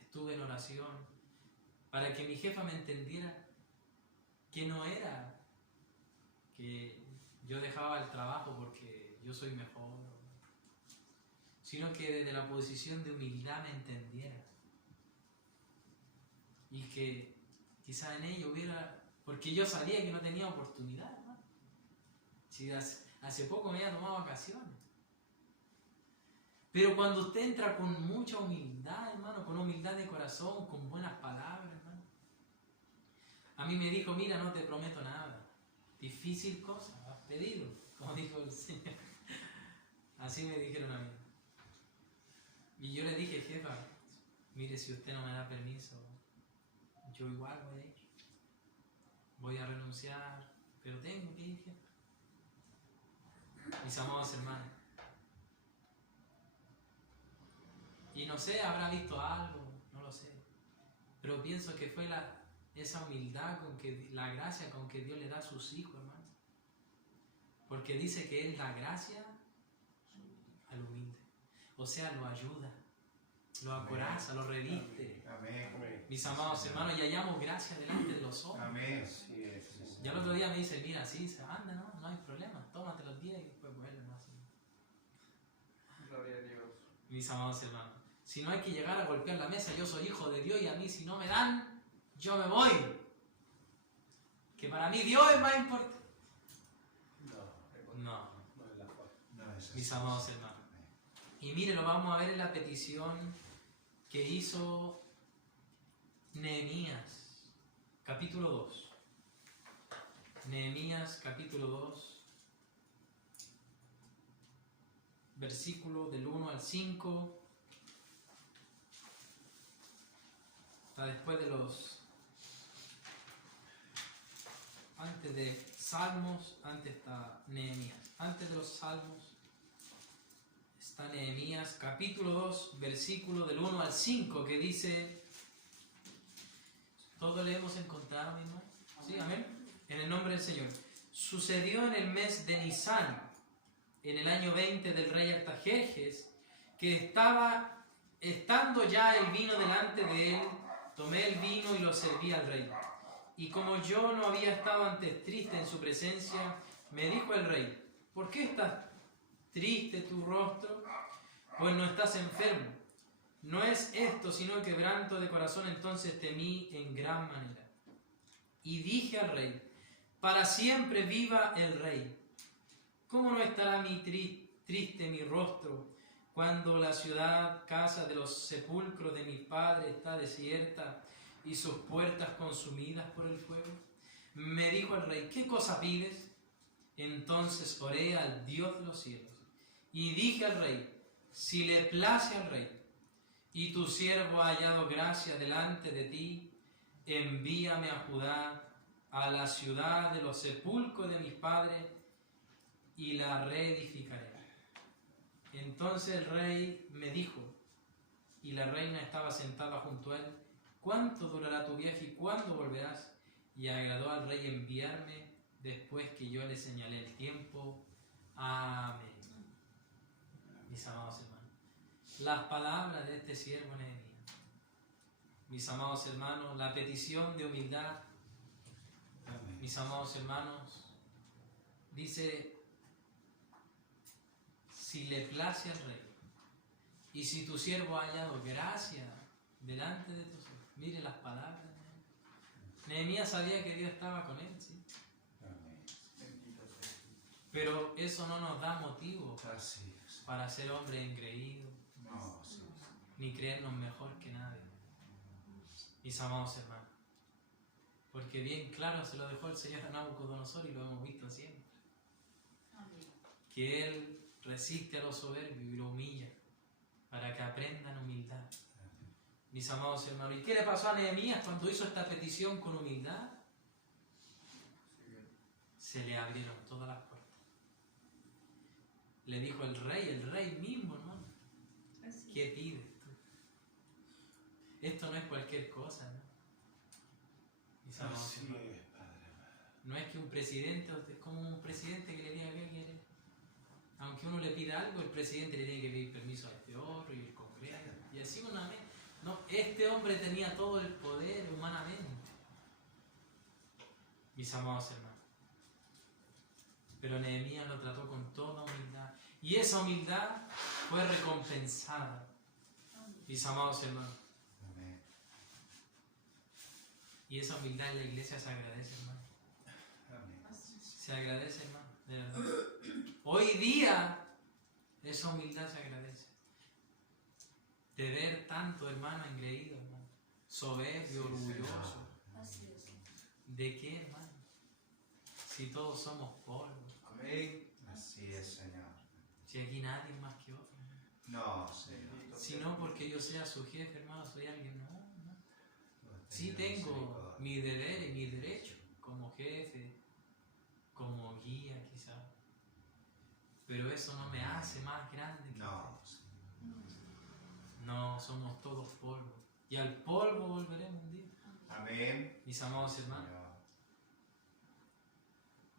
estuve en oración para que mi jefa me entendiera que no era que yo dejaba el trabajo porque yo soy mejor, sino que desde la posición de humildad me entendiera. Y que quizá en ello hubiera, porque yo sabía que no tenía oportunidad, ¿no? Si hace poco me había tomado vacaciones. Pero cuando usted entra con mucha humildad, hermano, con humildad de corazón, con buenas palabras, hermano. A mí me dijo, mira, no te prometo nada. Difícil cosa, has pedido, como dijo el Señor. Así me dijeron a mí. Y yo le dije, jefa, mire, si usted no me da permiso, yo igual voy a ir. Voy a renunciar, pero tengo que ir, jefa. Mis amados hermanos. Y no sé, habrá visto algo, no lo sé. Pero pienso que fue esa humildad, la gracia con que Dios le da a sus hijos, hermano. Porque dice que Él da gracia al humilde. O sea, lo ayuda, lo acoraza, lo reviste. Amén. Mis amados hermanos, y hallamos gracia delante de los hombres. Amén. Sí, es, sí, Señor. Ya el otro día me dice, mira, sí, se anda, no hay problema, tómate los días y después vuelve, ¿no? Así. Gloria a Dios. Mis amados hermanos, si no hay que llegar a golpear la mesa, yo soy hijo de Dios y a mí si no me dan, yo me voy. Que para mí Dios es más importante. No, No es la forma. No es así. mis amados hermanos. Y mire, lo vamos a ver en la petición que hizo Nehemías, capítulo 2. Nehemías, capítulo 2, versículo del 1 al 5. Está después de antes de Salmos, antes está Nehemías. Antes de los Salmos Está Nehemías capítulo 2, versículo del 1 al 5, que dice... ¿Todo le hemos encontrado, mi hermano? Sí, amén. En el nombre del Señor. Sucedió en el mes de Nisán, en el año 20 del rey Artajerjes, que estando ya el vino delante de él, tomé el vino y lo serví al rey. Y como yo no había estado antes triste en su presencia, me dijo el rey: ¿por qué estás triste tu rostro? Pues no estás enfermo. No es esto sino quebranto de corazón. Entonces temí en gran manera. Y dije al rey: para siempre viva el rey. ¿Cómo no estará triste mi rostro cuando la ciudad, casa de los sepulcros de mi padre, está desierta y sus puertas consumidas por el fuego? Me dijo el rey: ¿qué cosa pides? Entonces oré al Dios de los cielos y dije al rey: si le place al rey y tu siervo ha hallado gracia delante de ti, envíame a Judá, a la ciudad de los sepulcros de mis padres, y la reedificaré. Entonces el rey me dijo, y la reina estaba sentada junto a él: ¿cuánto durará tu viaje y cuándo volverás? Y agradó al rey enviarme después que yo le señalé el tiempo. Amén. Mis amados hermanos, las palabras de este siervo Nehemías. Mis amados hermanos, la petición de humildad. Amén. Mis amados hermanos, dice: si le place al rey y si tu siervo ha hallado gracia delante de tus ojos. Mire las palabras. Nehemías sabía que Dios estaba con él, ¿sí? Amén. Bendito sea. Pero eso no nos da motivo Así es. para ser hombres engreídos, No, sí. ni creernos mejor que nadie. Mis amados hermanos, porque bien claro se lo dejó el Señor a Nabucodonosor y lo hemos visto siempre, que Él resiste a los soberbios y lo humilla para que aprendan humildad. Mis amados hermanos, ¿y qué le pasó a Nehemías cuando hizo esta petición con humildad? Se le abrieron todas las puertas. Le dijo el rey mismo, hermano: ¿qué pides tú? Esto no es cualquier cosa, ¿no? Mis amados Así hermanos, es, Padre amado. no es que un presidente, es como un presidente que le diga qué quiere. Aunque uno le pida algo, el presidente le tiene que pedir permiso a este otro y el Congreso. Y así una vez. No, este hombre tenía todo el poder humanamente. Mis amados hermanos. Pero Nehemías lo trató con toda humildad. Y esa humildad fue recompensada. Mis amados hermanos. Amén. Y esa humildad en la iglesia se agradece, hermano. Amén. Se agradece, hermano, de verdad. Hoy día esa humildad se agradece. De ver tanto hermano engreído, hermano, soberbio, orgulloso. ¿De qué, hermano? Si todos somos polvo. Amén. Así es, Señor. Si aquí nadie es más que otro. No, Señor. Bendito Si sea. no porque yo sea su jefe, hermano, soy alguien. No, no. Tú has Sí tenido tengo misericordia. mi deber y mi derecho como jefe, como guía quizá. Pero eso no me hace más grande que No, usted. Señor. No, somos todos polvo. Y al polvo volveremos un día. Amén. Mis amados hermanos. Señor.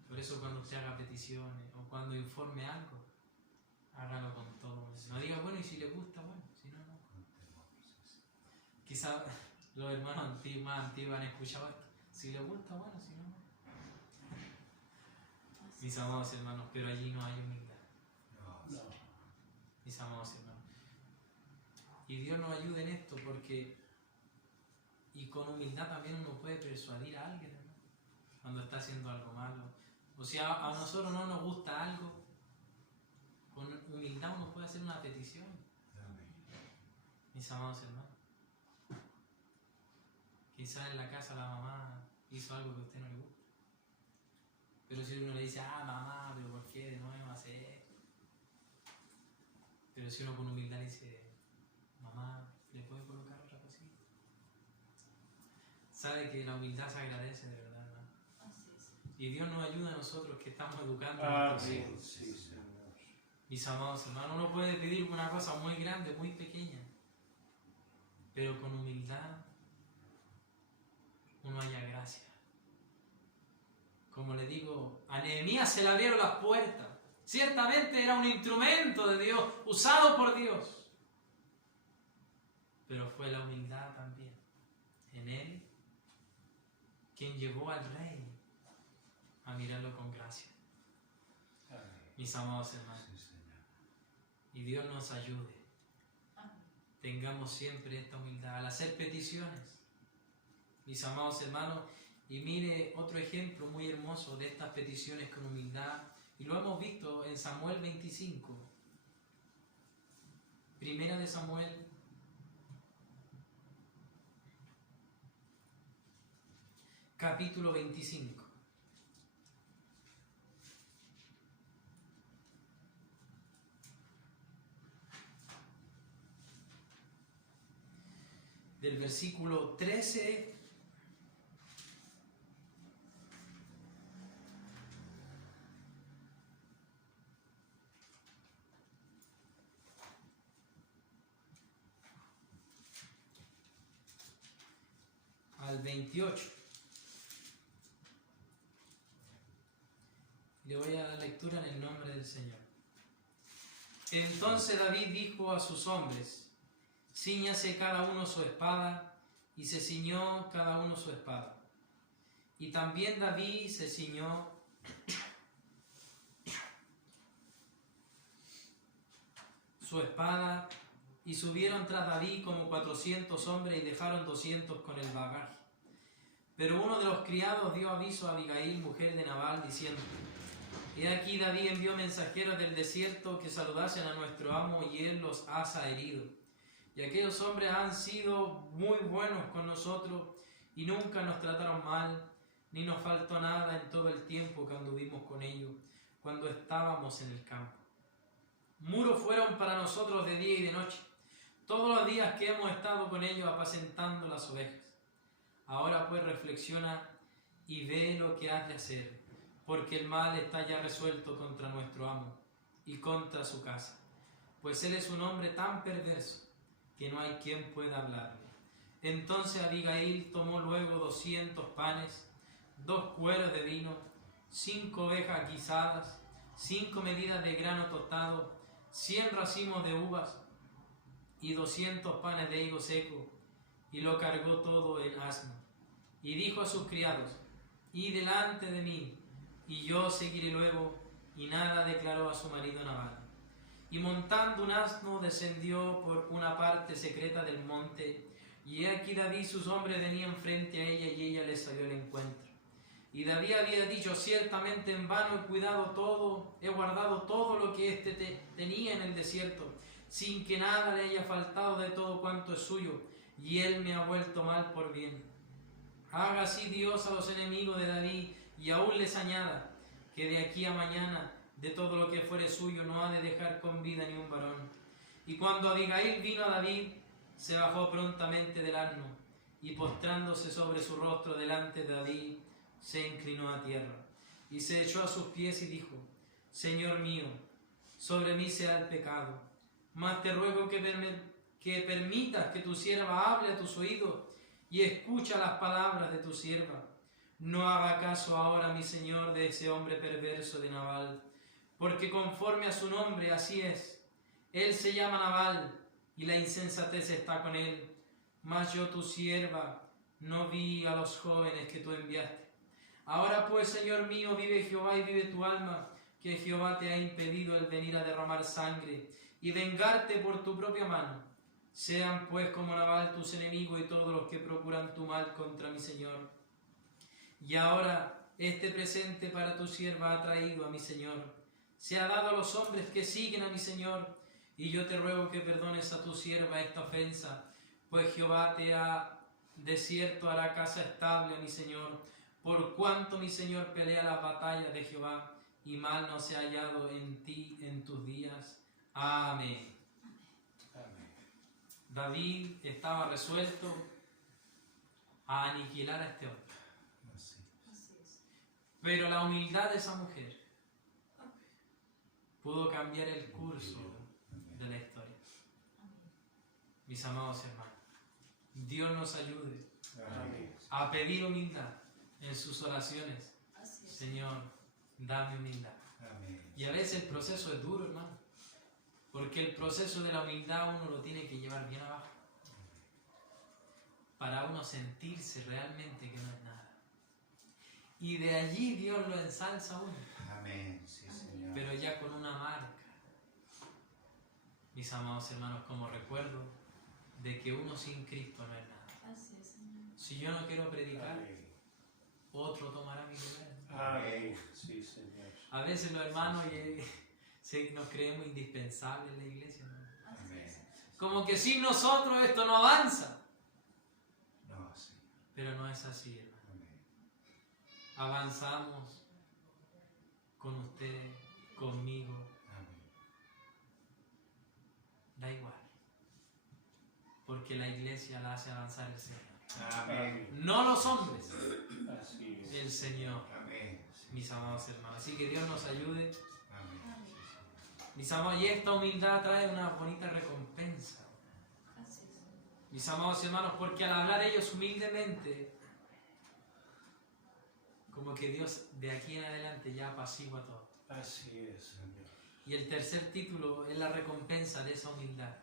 Por eso cuando usted haga peticiones o cuando informe algo, hágalo con todo. No diga, bueno, y si le gusta, bueno, si no, no. Quizá los hermanos más antiguos han escuchado esto. Si le gusta, bueno, si no, no. Mis amados hermanos, pero allí no hay humildad. No, Mis amados hermanos. Y Dios nos ayude en esto porque, y con humildad también uno puede persuadir a alguien, hermano, cuando está haciendo algo malo. O sea, a nosotros no nos gusta algo, con humildad uno puede hacer una petición. Amén. Mis amados hermanos. Quizás en la casa la mamá hizo algo que a usted no le gusta. Pero si uno le dice, mamá, pero ¿por qué de nuevo hace esto? Pero si uno con humildad dice, mamá, ¿le puedo colocar otra cosita? Sabe que la humildad se agradece de verdad, hermano. Y Dios nos ayuda a nosotros que estamos educando a nuestros hijos. Sí, Señor. Mis amados hermanos, uno puede pedir una cosa muy grande, muy pequeña, pero con humildad uno halla gracia. Como le digo, a Nehemías se le abrieron las puertas. Ciertamente era un instrumento de Dios, usado por Dios. Pero fue la humildad también en él quien llevó al rey a mirarlo con gracia. Mis amados hermanos, Sí, Señor. y Dios nos ayude. Tengamos siempre esta humildad al hacer peticiones. Mis amados hermanos, y mire otro ejemplo muy hermoso de estas peticiones con humildad, y lo hemos visto en Samuel 25. Primera de Samuel, capítulo 25. Del versículo 13 al 28. Le voy a dar lectura en el nombre del Señor. Entonces David dijo a sus hombres: cíñase cada uno su espada, y se ciñó cada uno su espada. Y también David se ciñó su espada, y subieron tras David como 400 hombres y dejaron 200 con el bagaje. Pero uno de los criados dio aviso a Abigail, mujer de Nabal, diciendo: he aquí David envió mensajeros del desierto que saludasen a nuestro amo, y él los ha herido. Y aquellos hombres han sido muy buenos con nosotros, y nunca nos trataron mal, ni nos faltó nada en todo el tiempo que anduvimos con ellos, cuando estábamos en el campo. Muros fueron para nosotros de día y de noche, todos los días que hemos estado con ellos apacentando las ovejas. Ahora pues reflexiona y ve lo que has de hacer, porque el mal está ya resuelto contra nuestro amo y contra su casa, pues él es un hombre tan perverso que no hay quien pueda hablarle. Entonces Abigail tomó luego 200 panes, 2 cueros de vino, 5 ovejas guisadas, 5 medidas de grano tostado, 100 racimos de uvas y 200 panes de higo seco, y lo cargó todo en asno. Y dijo a sus criados: id delante de mí, y yo seguiré luego. Y nada declaró a su marido Nabal. Y montando un asno descendió por una parte secreta del monte, y he aquí David y sus hombres venían frente a ella, y ella les salió al encuentro. Y David había dicho: ciertamente en vano he guardado todo lo que éste tenía en el desierto, sin que nada le haya faltado de todo cuanto es suyo, y él me ha vuelto mal por bien. Haga así Dios a los enemigos de David, y aún les añada, que de aquí a mañana de todo lo que fuere suyo no ha de dejar con vida ni un varón. Y cuando Abigail vino a David, se bajó prontamente del asno, y postrándose sobre su rostro delante de David, se inclinó a tierra, y se echó a sus pies y dijo: Señor mío, sobre mí sea el pecado, mas te ruego que permitas que tu sierva hable a tus oídos, y escucha las palabras de tu sierva. No haga caso ahora, mi señor, de ese hombre perverso de Nabal, porque conforme a su nombre así es. Él se llama Nabal, y la insensatez está con él. Mas yo, tu sierva, no vi a los jóvenes que tú enviaste. Ahora pues, Señor mío, vive Jehová y vive tu alma, que Jehová te ha impedido el venir a derramar sangre y vengarte por tu propia mano. Sean pues como Nabal tus enemigos y todos los que procuran tu mal contra mi Señor. Y ahora este presente para tu sierva ha traído a mi Señor. Se ha dado a los hombres que siguen a mi Señor, y yo te ruego que perdones a tu sierva esta ofensa, pues Jehová te ha de cierto hará casa estable a mi Señor, por cuanto mi Señor pelea las batallas de Jehová, y mal no se ha hallado en ti en tus días. Amén. David estaba resuelto a aniquilar a este hombre. Así. Así es. Pero la humildad de esa mujer pudo cambiar el curso de la historia. Mis amados hermanos, Dios nos ayude Amén. a pedir humildad en sus oraciones. Así es. Señor, dame humildad. Amén. Y a veces el proceso es duro, hermano, porque el proceso de la humildad uno lo tiene que llevar bien abajo para uno sentirse realmente que no es nada. Y de allí Dios lo ensalza a uno, Amén. Sí, Señor. pero ya con una marca. Mis amados hermanos, como recuerdo de que uno sin Cristo no es nada. Así es, Señor. Si yo no quiero predicar, Amén. otro tomará mi lugar. Amén. Sí, Señor. A veces los hermanos nos creemos indispensables en la iglesia, ¿no? Así Amén. es. Como que sin nosotros esto no avanza. No, Señor. Pero no es así, hermano. Amén. Avanzamos con usted, conmigo, Amén. da igual. Porque la iglesia la hace avanzar el Señor. Amén. No los hombres, Así es. el Señor, Amén. Sí. mis amados hermanos. Así que Dios nos ayude. Amén. Sí, Señor. Mis amados, y esta humildad trae una bonita recompensa. Así es. Mis amados hermanos, porque al hablar ellos humildemente, como que Dios de aquí en adelante ya apacigua todo. Así es, Señor. Y el tercer título es la recompensa de esa humildad.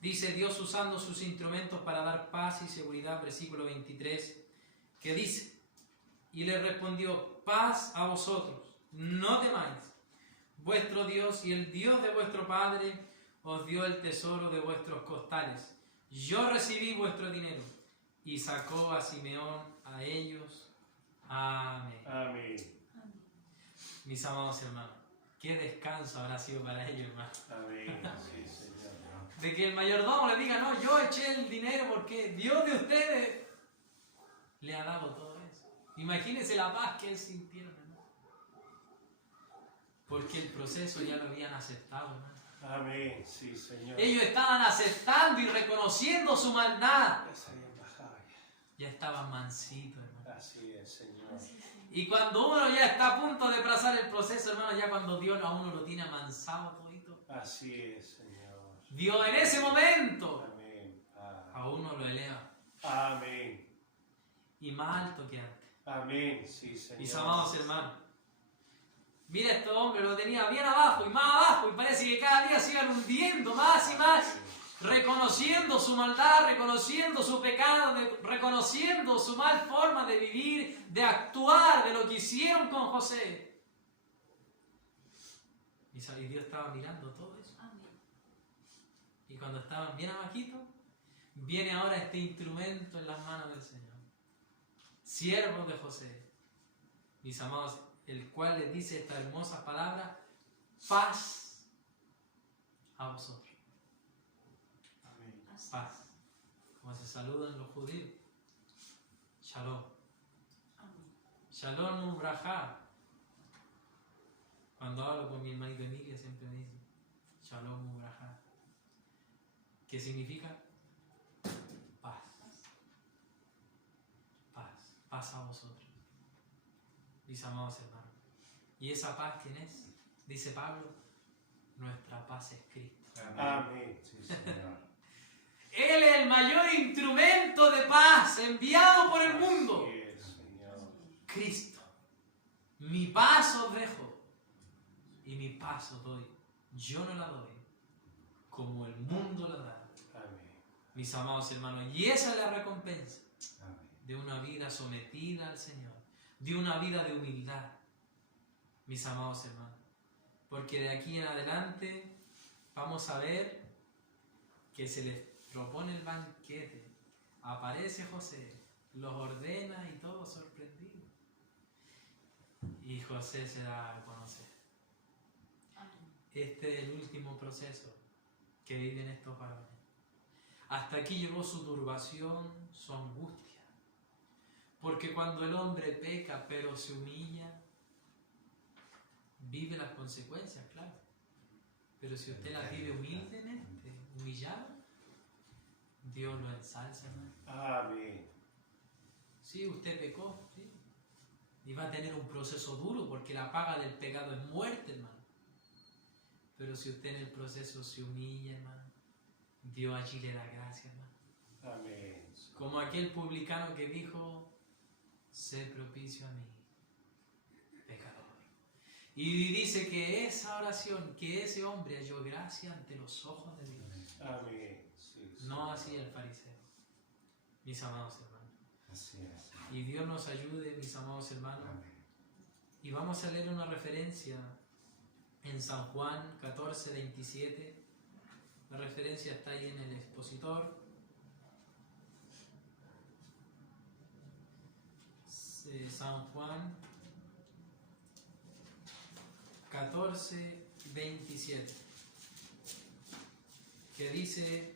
Dice Dios usando sus instrumentos para dar paz y seguridad, versículo 23, que dice, y le respondió, paz a vosotros, no temáis, vuestro Dios y el Dios de vuestro Padre os dio el tesoro de vuestros costales. Yo recibí vuestro dinero. Y sacó a Simeón a ellos. Amén. Amén. Amén. Mis amados hermanos, qué descanso habrá sido para ellos, hermano. Amén. Sí, Señor. De que el mayordomo le diga, no, yo eché el dinero porque Dios de ustedes le ha dado todo eso. Imagínense la paz que él sintieron, hermano. Porque el proceso ya lo habían aceptado, hermano. Amén. Sí, Señor. Ellos estaban aceptando y reconociendo su maldad. Esa embajada. Ya estaban mansitos, hermano. Así es, Señor. Así es, Señor. Y cuando uno ya está a punto de pasar el proceso, hermano, ya cuando Dios a uno lo tiene amansado todito, Así es, Señor. Dios en ese momento Amén. a uno lo eleva. Amén. Y más alto que antes. Amén. Sí, Señor. Mis amados hermanos, mira, este hombre lo tenía bien abajo y más abajo, y parece que cada día se iban hundiendo más y más, reconociendo su maldad, reconociendo su pecado, reconociendo su mal forma de vivir, de actuar, de lo que hicieron con José. Y Dios estaba mirando todo eso. Amén. Y cuando estaban bien abajitos, viene ahora este instrumento en las manos del Señor. Siervo de José, mis amados, el cual les dice esta hermosa palabra, paz a vosotros. Amén. Así es. Paz. Como se saludan los judíos. Shalom. Amén. Shalom ubrajá. Cuando hablo con mi hermanito Emilia siempre me dice Shalom ubrajá. ¿Qué significa? Paz. Paz. Paz a vosotros. Mis amados hermanos. ¿Y esa paz quién es? Dice Pablo, nuestra paz es Cristo. Amén. Sí, Señor. Él es el mayor instrumento de paz enviado por el mundo. Así es, Señor. Cristo. Mi paz os dejo y mi paz os doy. Yo no la doy como el mundo la da. Amén. Mis amados hermanos, y esa es la recompensa Amén. de una vida sometida al Señor, de una vida de humildad, mis amados hermanos. Porque de aquí en adelante vamos a ver que se les propone el banquete, aparece José, los ordena y todo sorprendido. Y José se da a conocer. Amén. Este es el último proceso que viven estos varones. Hasta aquí llegó su turbación, su angustia. Porque cuando el hombre peca pero se humilla, vive las consecuencias, claro. Pero si usted las vive humildemente, humillado, Dios lo ensalza, hermano. Amén. Sí, usted pecó, sí. Y va a tener un proceso duro porque la paga del pecado es muerte, hermano. Pero si usted en el proceso se humilla, hermano, Dios allí le da gracia, hermano. Amén. Como aquel publicano que dijo, sé propicio a mí, pecador. Y dice que esa oración, que ese hombre halló gracia ante los ojos de Dios. Amén. Sí, sí. No así el fariseo, mis amados hermanos. Así es. Y Dios nos ayude, mis amados hermanos. Amén. Y vamos a leer una referencia en San Juan 14, 27. La referencia está ahí en el expositor. San Juan 14, 27. Que dice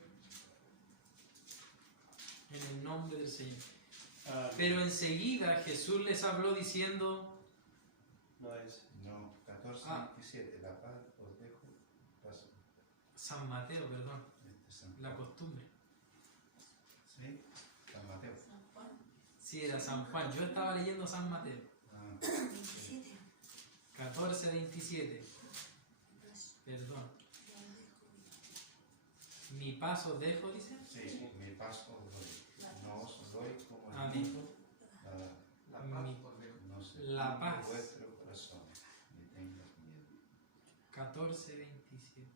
en el nombre del Señor. Amén. Pero enseguida Jesús les habló diciendo, No es. No, 14, Ah. 27. La paz os dejo. Paso. San Mateo, perdón, Este es San la Juan. costumbre. ¿Sí? San Mateo. San Juan Sí, era San Juan. Yo estaba leyendo San Mateo. Ah, 27. 14, 27. Perdón. Mi paso dejo, dice. sí, mi paz os doy. No os doy como el Amén. mundo. La paz Mi- os dejo. No se La turbe paz. vuestro corazón, ni tengas miedo. 14, 27.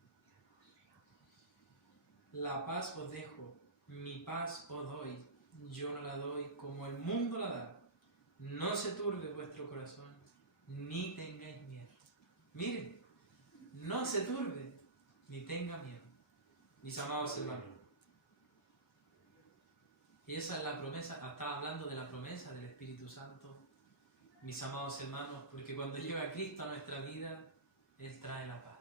La paz os dejo, mi paz os doy. Yo no la doy como el mundo la da. No se turbe vuestro corazón, ni tengáis miedo. Miren, no se turbe, ni tenga miedo. Mis amados hermanos. Y esa es la promesa, estaba hablando de la promesa del Espíritu Santo, mis amados hermanos, porque cuando llega Cristo a nuestra vida, Él trae la paz.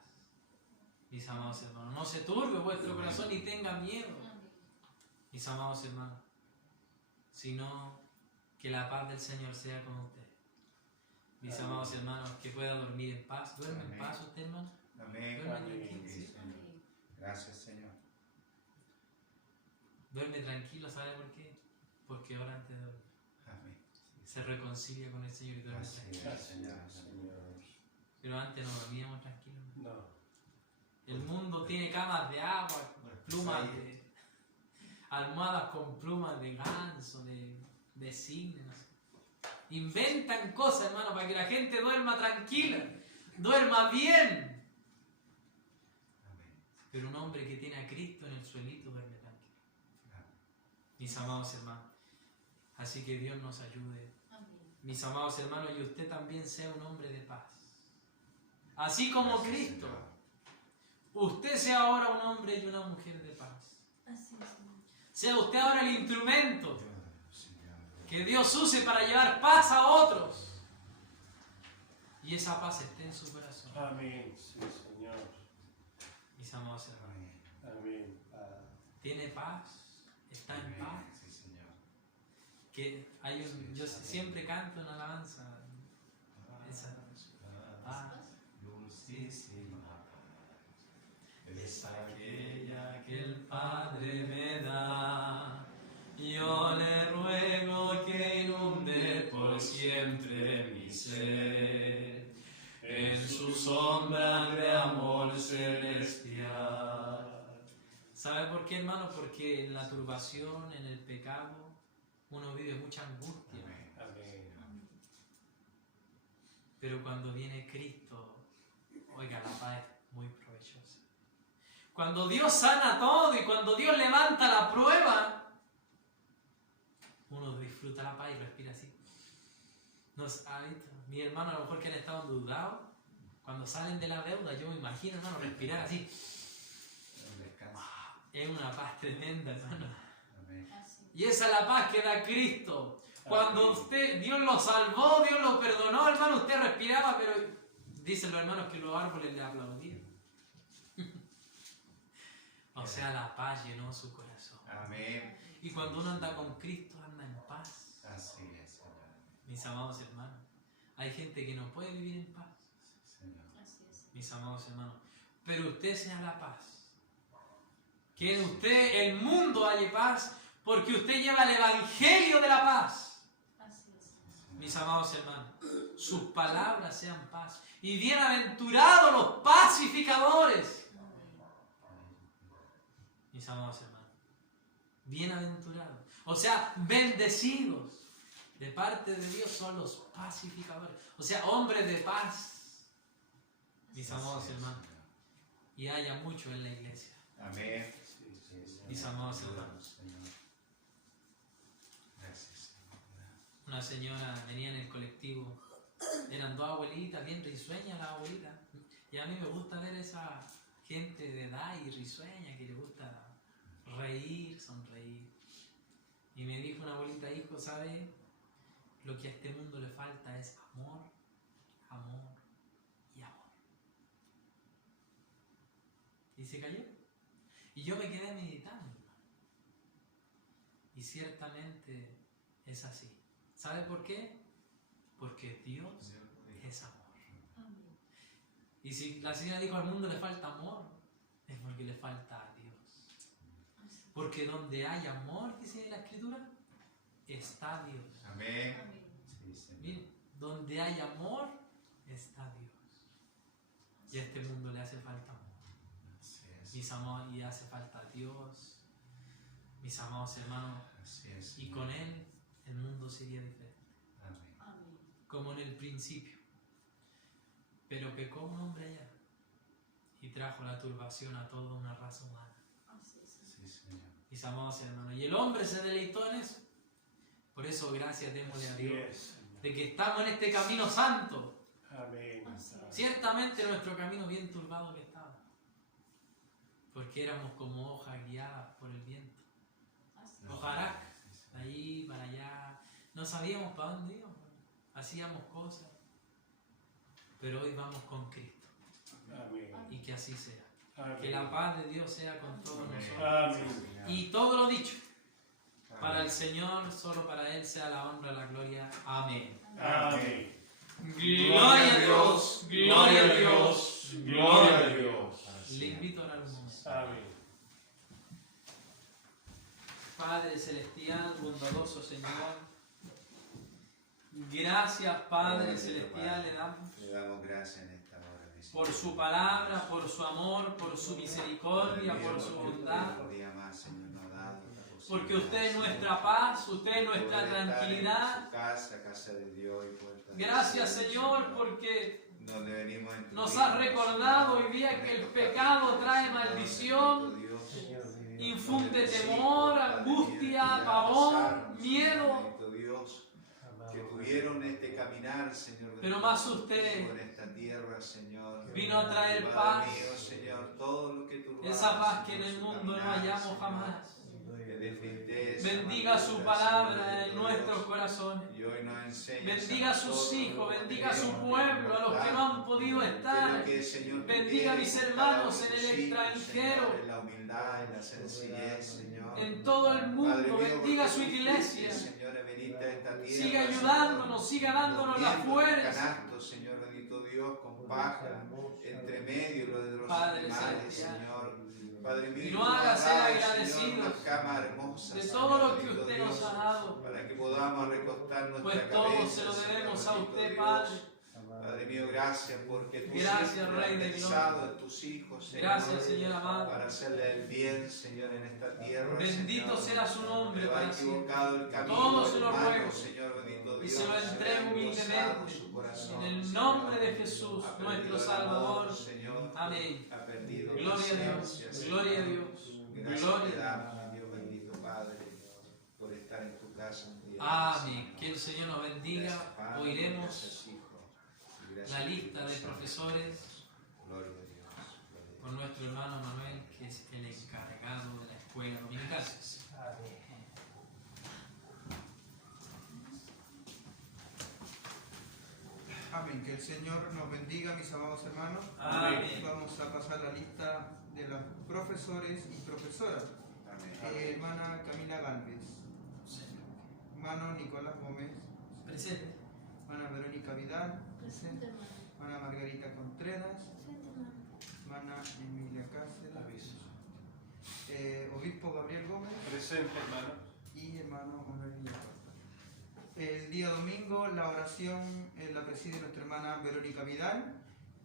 Mis amados hermanos, no se turbe vuestro corazón ni tenga miedo, Amén. mis amados hermanos, sino que la paz del Señor sea con usted. Mis Amén. amados hermanos, que pueda dormir en paz. ¿Duerme en Amén. paz usted, hermano? Amén. Duerme Amén. tranquilo, Sí, ¿sí? Señor. Amén. Gracias, Señor. Duerme tranquilo, ¿sabe por qué? Porque ahora antes de dormir Amén. se reconcilia con el Señor y duerme Así tranquilo. es, Señor. Gracias, Señor. Pero antes no dormíamos tranquilos. No. El mundo tiene camas de agua, plumas de... almohadas con plumas de ganso, de cisne, no sé. Inventan cosas, hermano, para que la gente duerma tranquila, duerma bien. Amén. Pero un hombre que tiene a Cristo en el suelito duerme tranquilo. Amén. Mis amados hermanos. Así que Dios nos ayude. Amén. Mis amados hermanos, y usted también sea un hombre de paz. Así como Gracias, Cristo, Señor. usted sea ahora un hombre y una mujer de paz. Así es, Señor. Sea usted ahora el instrumento Ayúdanos, Señor. que Dios use para llevar paz a otros. Y esa paz esté en su corazón. Amén. Sí, Señor. Mis amados hermanos. Amén. Amén. Ah, ¿Tiene paz? ¿Está en Amén. paz? Sí, Señor. Que hay un, yo siempre canto en alabanza. Esa paz. Dulcísima Es aquella que el Padre me da. Yo le ruego que inunde por siempre mi ser en su sombra de amor celestial. ¿Sabe por qué, hermano? Porque en la turbación, en el pecado, uno vive mucha angustia. Amén. Amén. Pero cuando viene Cristo, oiga, la paz es muy provechosa. Cuando Dios sana todo y cuando Dios levanta la prueba, uno disfruta la paz y respira así. ¿Ha visto? Mi hermano, a lo mejor que han estado endeudados, cuando salen de la deuda, yo me imagino, hermano, respirar así. Descansa. Es una paz tremenda, hermano. Amén. Así es. Y esa es la paz que da Cristo. Cuando usted, Dios lo salvó, Dios lo perdonó, hermano, usted respiraba, pero dicen los hermanos que los árboles le aplaudían. O sea, la paz llenó su corazón. Amén. Y cuando uno anda con Cristo, anda en paz. Así es, Señor. Mis amados hermanos, hay gente que no puede vivir en paz, Sí, Señor. Así es. mis amados hermanos. Pero usted sea la paz. Que en usted, el mundo, haya paz, porque usted lleva el evangelio de la paz. Así es. Sí, mis amados hermanos, sus palabras sean paz. Y bienaventurados los pacificadores, mis amados hermanos. Bienaventurados. O sea, bendecidos de parte de Dios son los pacificadores. O sea, hombres de paz, mis amados hermanos. Y haya mucho en la iglesia. Amén. Mis amados hermanos. Gracias, Señor. Una señora venía en el colectivo, eran dos abuelitas, bien risueñas las abuelitas. Y a mí me gusta ver esa gente de edad y risueña que le gusta reír, sonreír. Y me dijo una abuelita: hijo, ¿sabe? Lo que a este mundo le falta es amor, amor y amor. Y se cayó. Y yo me quedé meditando. Y ciertamente es así. ¿Sabe por qué? Porque Dios es amor. Y si la señora dijo al mundo le falta amor, es porque le falta a Dios. Porque donde hay amor, dice la Escritura, está Dios. Amén. Sí, Señor. Miren, donde hay amor, está Dios. Y a este mundo le hace falta amor. Así es. Mis amados, y hace falta Dios, mis amados hermanos. Así es. Y con Él el mundo sería diferente. Amén. Como en el principio. Pero pecó un hombre allá y trajo la turbación a toda una raza humana. Sí, Señor. Mis amados hermanos. Y el hombre se deleitó en eso. Por eso gracias démosle a Así Dios es, Señor. de que estamos en este camino santo. Amén. Ciertamente nuestro camino bien turbado que estaba. Porque éramos como hojas guiadas por el viento. Ojalá, de ahí para allá. No sabíamos para dónde íbamos. Hacíamos cosas. Pero hoy vamos con Cristo. Amén. Y que así sea. Amén. Que la paz de Dios sea con todos Amén. nosotros. Amén. Y todo lo dicho, para el Amén. Señor, solo para Él sea la honra, la gloria. Amén. Amén. Gloria a Dios, gloria a Dios, gloria a Dios. Le invito a orar un momento. Amén. Padre celestial, bondadoso Señor, gracias Padre celestial le damos Le damos gracias en esta hora, mi Señor. por su palabra, por su amor, por su misericordia, por su bondad. Un día más, Señor, nos ha dado la Porque posibilidad, usted es Señor, nuestra paz, usted es de nuestra poder estar en tranquilidad. su casa, casa de Dios y puerta del Gracias cielo, Señor porque donde venimos en tu nos reino, has recordado Señor, hoy día en que el estos pecado capítulos, trae Señor, maldición, bendito Dios, infunde sí, temor, Padre mío, angustia, que ya pavor, pasaron, miedo. Señor, bendito Dios, que tuvieron este caminar, Señor, Pero más usted por esta tierra, Señor, vino a traer Padre paz, mío, Señor, todo lo que tú esa paz que en el mundo no hallamos jamás. Bendiga su palabra en nuestros corazones. Bendiga a sus hijos, bendiga a su pueblo, a los que no han podido estar. Bendiga a mis hermanos en el extranjero, en la humildad, en la sencillez, Señor. en todo el mundo. Bendiga a su iglesia. Siga ayudándonos, siga dándonos la fuerza. Canasto, Señor, bendito Dios, con paja, entre medio de los Padre animales, celestial. Señor. Padre mío, Y no haga ser Señor, agradecidos una cama hermosa, de Señor, todo lo que bendito usted Dios, nos ha dado. para que podamos recostar nuestra Pues todo cabeza, se lo Señor, debemos a bendito usted, Dios. Padre. Padre mío, gracias porque tú Gracias, siempre Rey has de pensado gloria. en tus hijos, Señor, Gracias, Señor amado. para hacerle el bien, Señor, en esta tierra. Bendito Señor. sea su nombre Pero ha para siempre. equivocado el camino, Todo se lo hermano, ruego. Señor, bendito Y Dios, se lo entrego ha humildemente. endosado su corazón, En el Señor. nombre de Jesús, Ha perdido nuestro el Salvador. amor, Señor. Amén. Ha perdido Gloria a Dios, paciencia, Señor. gloria a Dios, Gracias gloria te a damos, mi Dios bendito Padre, por estar en tu casa un día. Amén. Señor. Que el Señor nos Gracias, bendiga. Padre, Oiremos gracias, Hijo, y gracias, la lista de Espíritu Santo. profesores Gloria a Dios. Gloria a por nuestro hermano Manuel, que es el encargado de la escuela dominical. Amén. Que el Señor nos bendiga, mis amados hermanos. Amén. Vamos a pasar la lista de los profesores y profesoras. Amén. Hermana Camila Gálvez, hermano Nicolás Gómez, Presente. hermana Verónica Vidal, Presente, hermano. hermana Margarita Contreras, Presente, hermano. hermana Emilia Cáceres, Aviso. obispo Gabriel Gómez Presente, hermano. y hermano Manuel Villacorta. El día domingo la oración la preside nuestra hermana Verónica Vidal,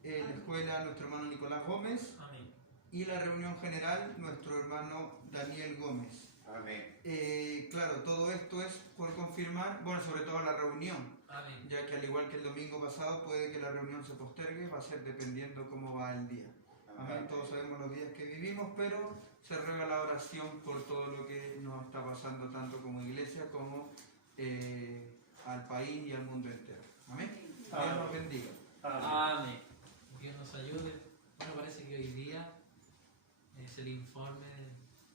en la escuela nuestro hermano Nicolás Gómez Amén. y la reunión general nuestro hermano Daniel Gómez. Amén. Claro, todo esto es por confirmar, bueno, sobre todo la reunión, Amén. ya que al igual que el domingo pasado puede que la reunión se postergue, va a ser dependiendo cómo va el día. Amén, todos sabemos los días que vivimos, pero se ruega la oración por todo lo que nos está pasando tanto como iglesia como al país y al mundo entero. Amén. Dios nos bendiga. Amén. Dios nos ayude. Bueno, parece que hoy día es el informe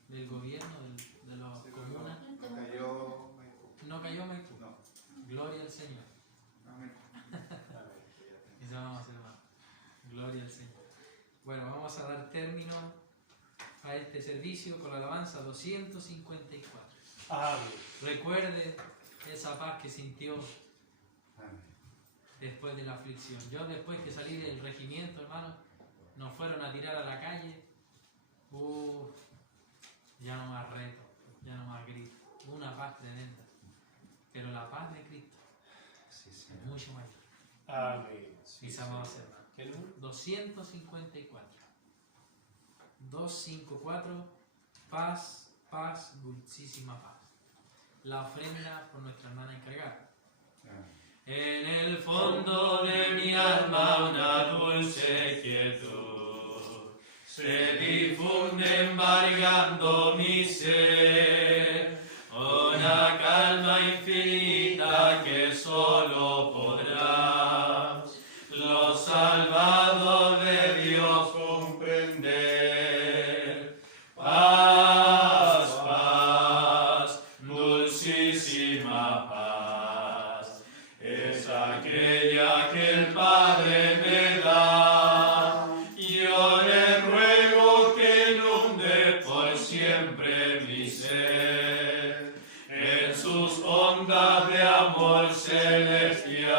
del gobierno, de los comunas. No cayó Maipú. No cayó Maipú. No. Gloria al Señor. Amén. Y ya vamos a hacer más. Gloria al Señor. Bueno, vamos a dar término a este servicio con la alabanza 254. Amén. Recuerde esa paz que sintió Amén. después de la aflicción. Yo después que salí del regimiento, hermano, nos fueron a tirar a la calle. Ya no más reto, ya no más grito. Una paz tremenda. Pero la paz de Cristo Sí, es Señor. mucho mayor. Amén. Sí, Mis amados hermanos. ¿Qué número? 254. 254. Paz, paz, dulcísima paz. La ofrenda por nuestra hermana encargada. Amén. En el fondo de mi alma una dulce quietud se difunde embargando mi ser, una calma infinita que solo podrás los salvados de Dios comprender. Paz, paz, dulcísima paz, es aquella que el Padre me da. Yo le ruego que inunde por siempre mi ser en sus ondas de amor celestial.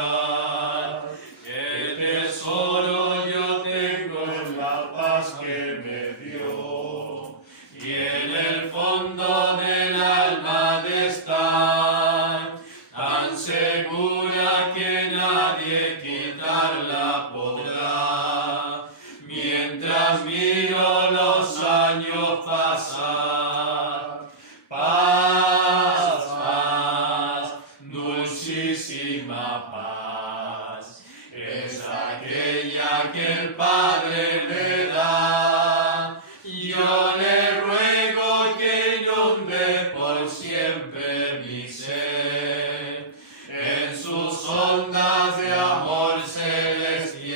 El tesoro yo tengo en la paz que me dio y en el fondo del alma de estar tan segura que nadie quitarla podrá. Mientras miro los años pasar, paz, paz, dulcísima paz, es aquella que el Padre me da. Yo le ruego que inunde por siempre mi ser en sus ondas de amor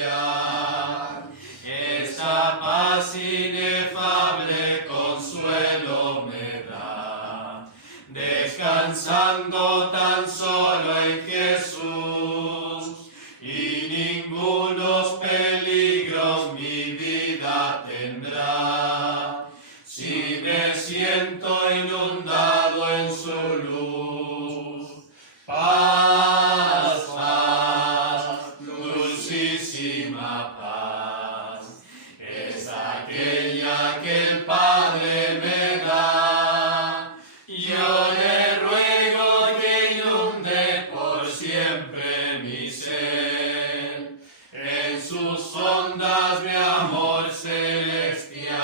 celestial. Esta paz inefable consuelo me da, descansando tan solo en Jesús, y ningunos peligros mi vida tendrá, si me siento inundado en su luz. Paz, paz, dulcísima paz, es aquella que el Padre me da. Yo le ruego que inunde por siempre mi ser en sus ondas de amor celestial.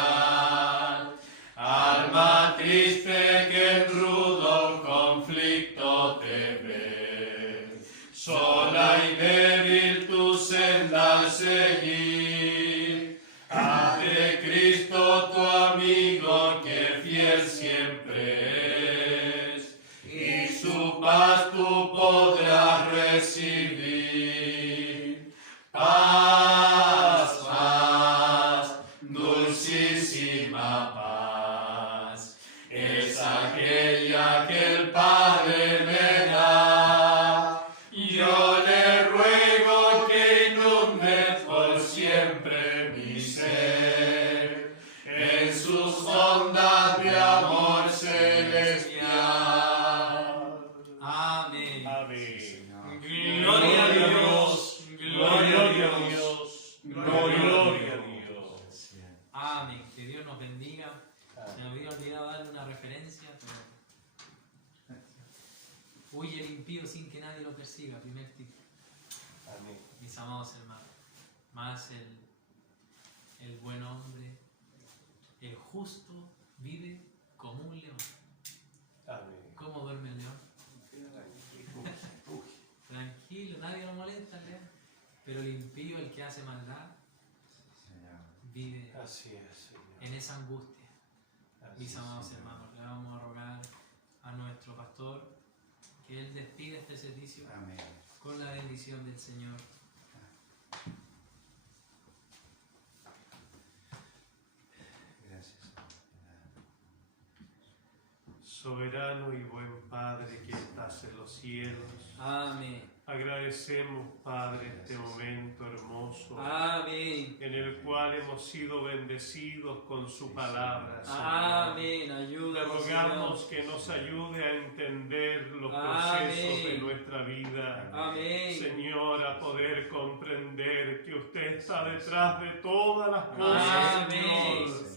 Alma triste que en rudo conflicto te ves, sola y débil tu senda al seguir. Haz de Cristo tu amigo que fiel siempre es, y su paz tú podrás recibir. Paz, paz, dulcísima paz, es aquella que el Padre me da. Yo le ruego que inunde por siempre mi ser en sus ondas de amor celestial. Amén. Amén. Gloria a Dios, gloria a Dios, Gloria a Dios. Amén. Que Dios nos bendiga. Se me había olvidado darle una referencia, pero Huye el impío sin que nadie lo persiga. Primer tip. Amén. Mis amados hermanos. Más el buen hombre, el justo, vive como un león. Amén. ¿Cómo duerme el león? Tranquilo, nadie lo molesta el león. Pero el impío, el que hace maldad, vive Así es, Señor. en esa angustia. Así Mis es, amados Señor. hermanos, le vamos a rogar a nuestro pastor que él despide este servicio Amén. con la bendición del Señor. Gracias. Soberano y buen Padre que estás en los cielos, Amén. agradecemos, Padre, este momento hermoso Amén. en el cual hemos sido bendecidos con su palabra, Señor. Amén. Le Ayúdanos, rogamos Señor. que nos ayude a entender los Amén. procesos de nuestra vida. Amén. Señor, a poder comprender que usted está detrás de todas las cosas, Amén. Señor.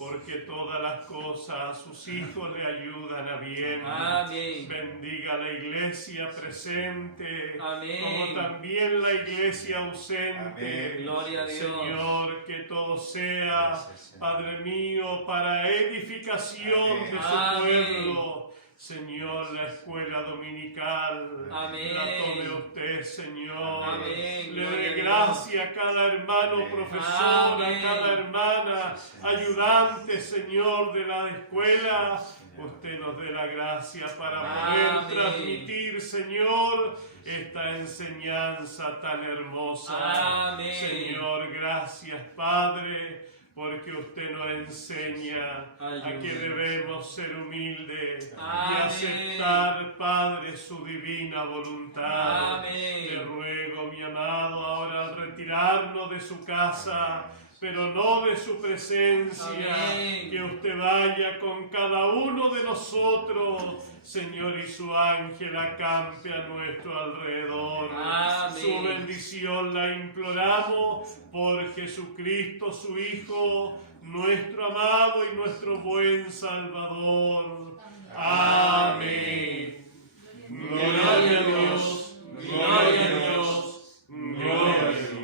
Porque todas las cosas a sus hijos le ayudan a bien. Amén. Bendiga la iglesia presente, Amén. como también la iglesia ausente. Amén. Gloria a Dios. Señor, que todo sea, Gracias, Señor. Padre mío, para edificación Amén. de su Amén. pueblo. Señor, la escuela dominical, Amén. la tome usted, Señor. Amén. Le Gloria a dé Dios. gracia a cada hermano Amén. profesor, Amén. a cada hermana, Sí, Señor. ayudante, Señor, de la escuela. Señor. Usted nos dé la gracia para poder Amén. transmitir, Señor, esta enseñanza tan hermosa. Amén. Señor, gracias, Padre, porque usted nos enseña a que Ayúdanos. debemos ser humildes y Amén. aceptar, Padre, su divina voluntad. Amén. Le ruego, mi amado, ahora al retirarnos de su casa, pero no de su presencia, Amén. que usted vaya con cada uno de nosotros, Señor, y su ángel acampe a nuestro alrededor. Amén. Su bendición la imploramos por Jesucristo, su Hijo, nuestro amado y nuestro buen Salvador. Amén. Gloria a Dios, gloria a Dios, gloria a Dios.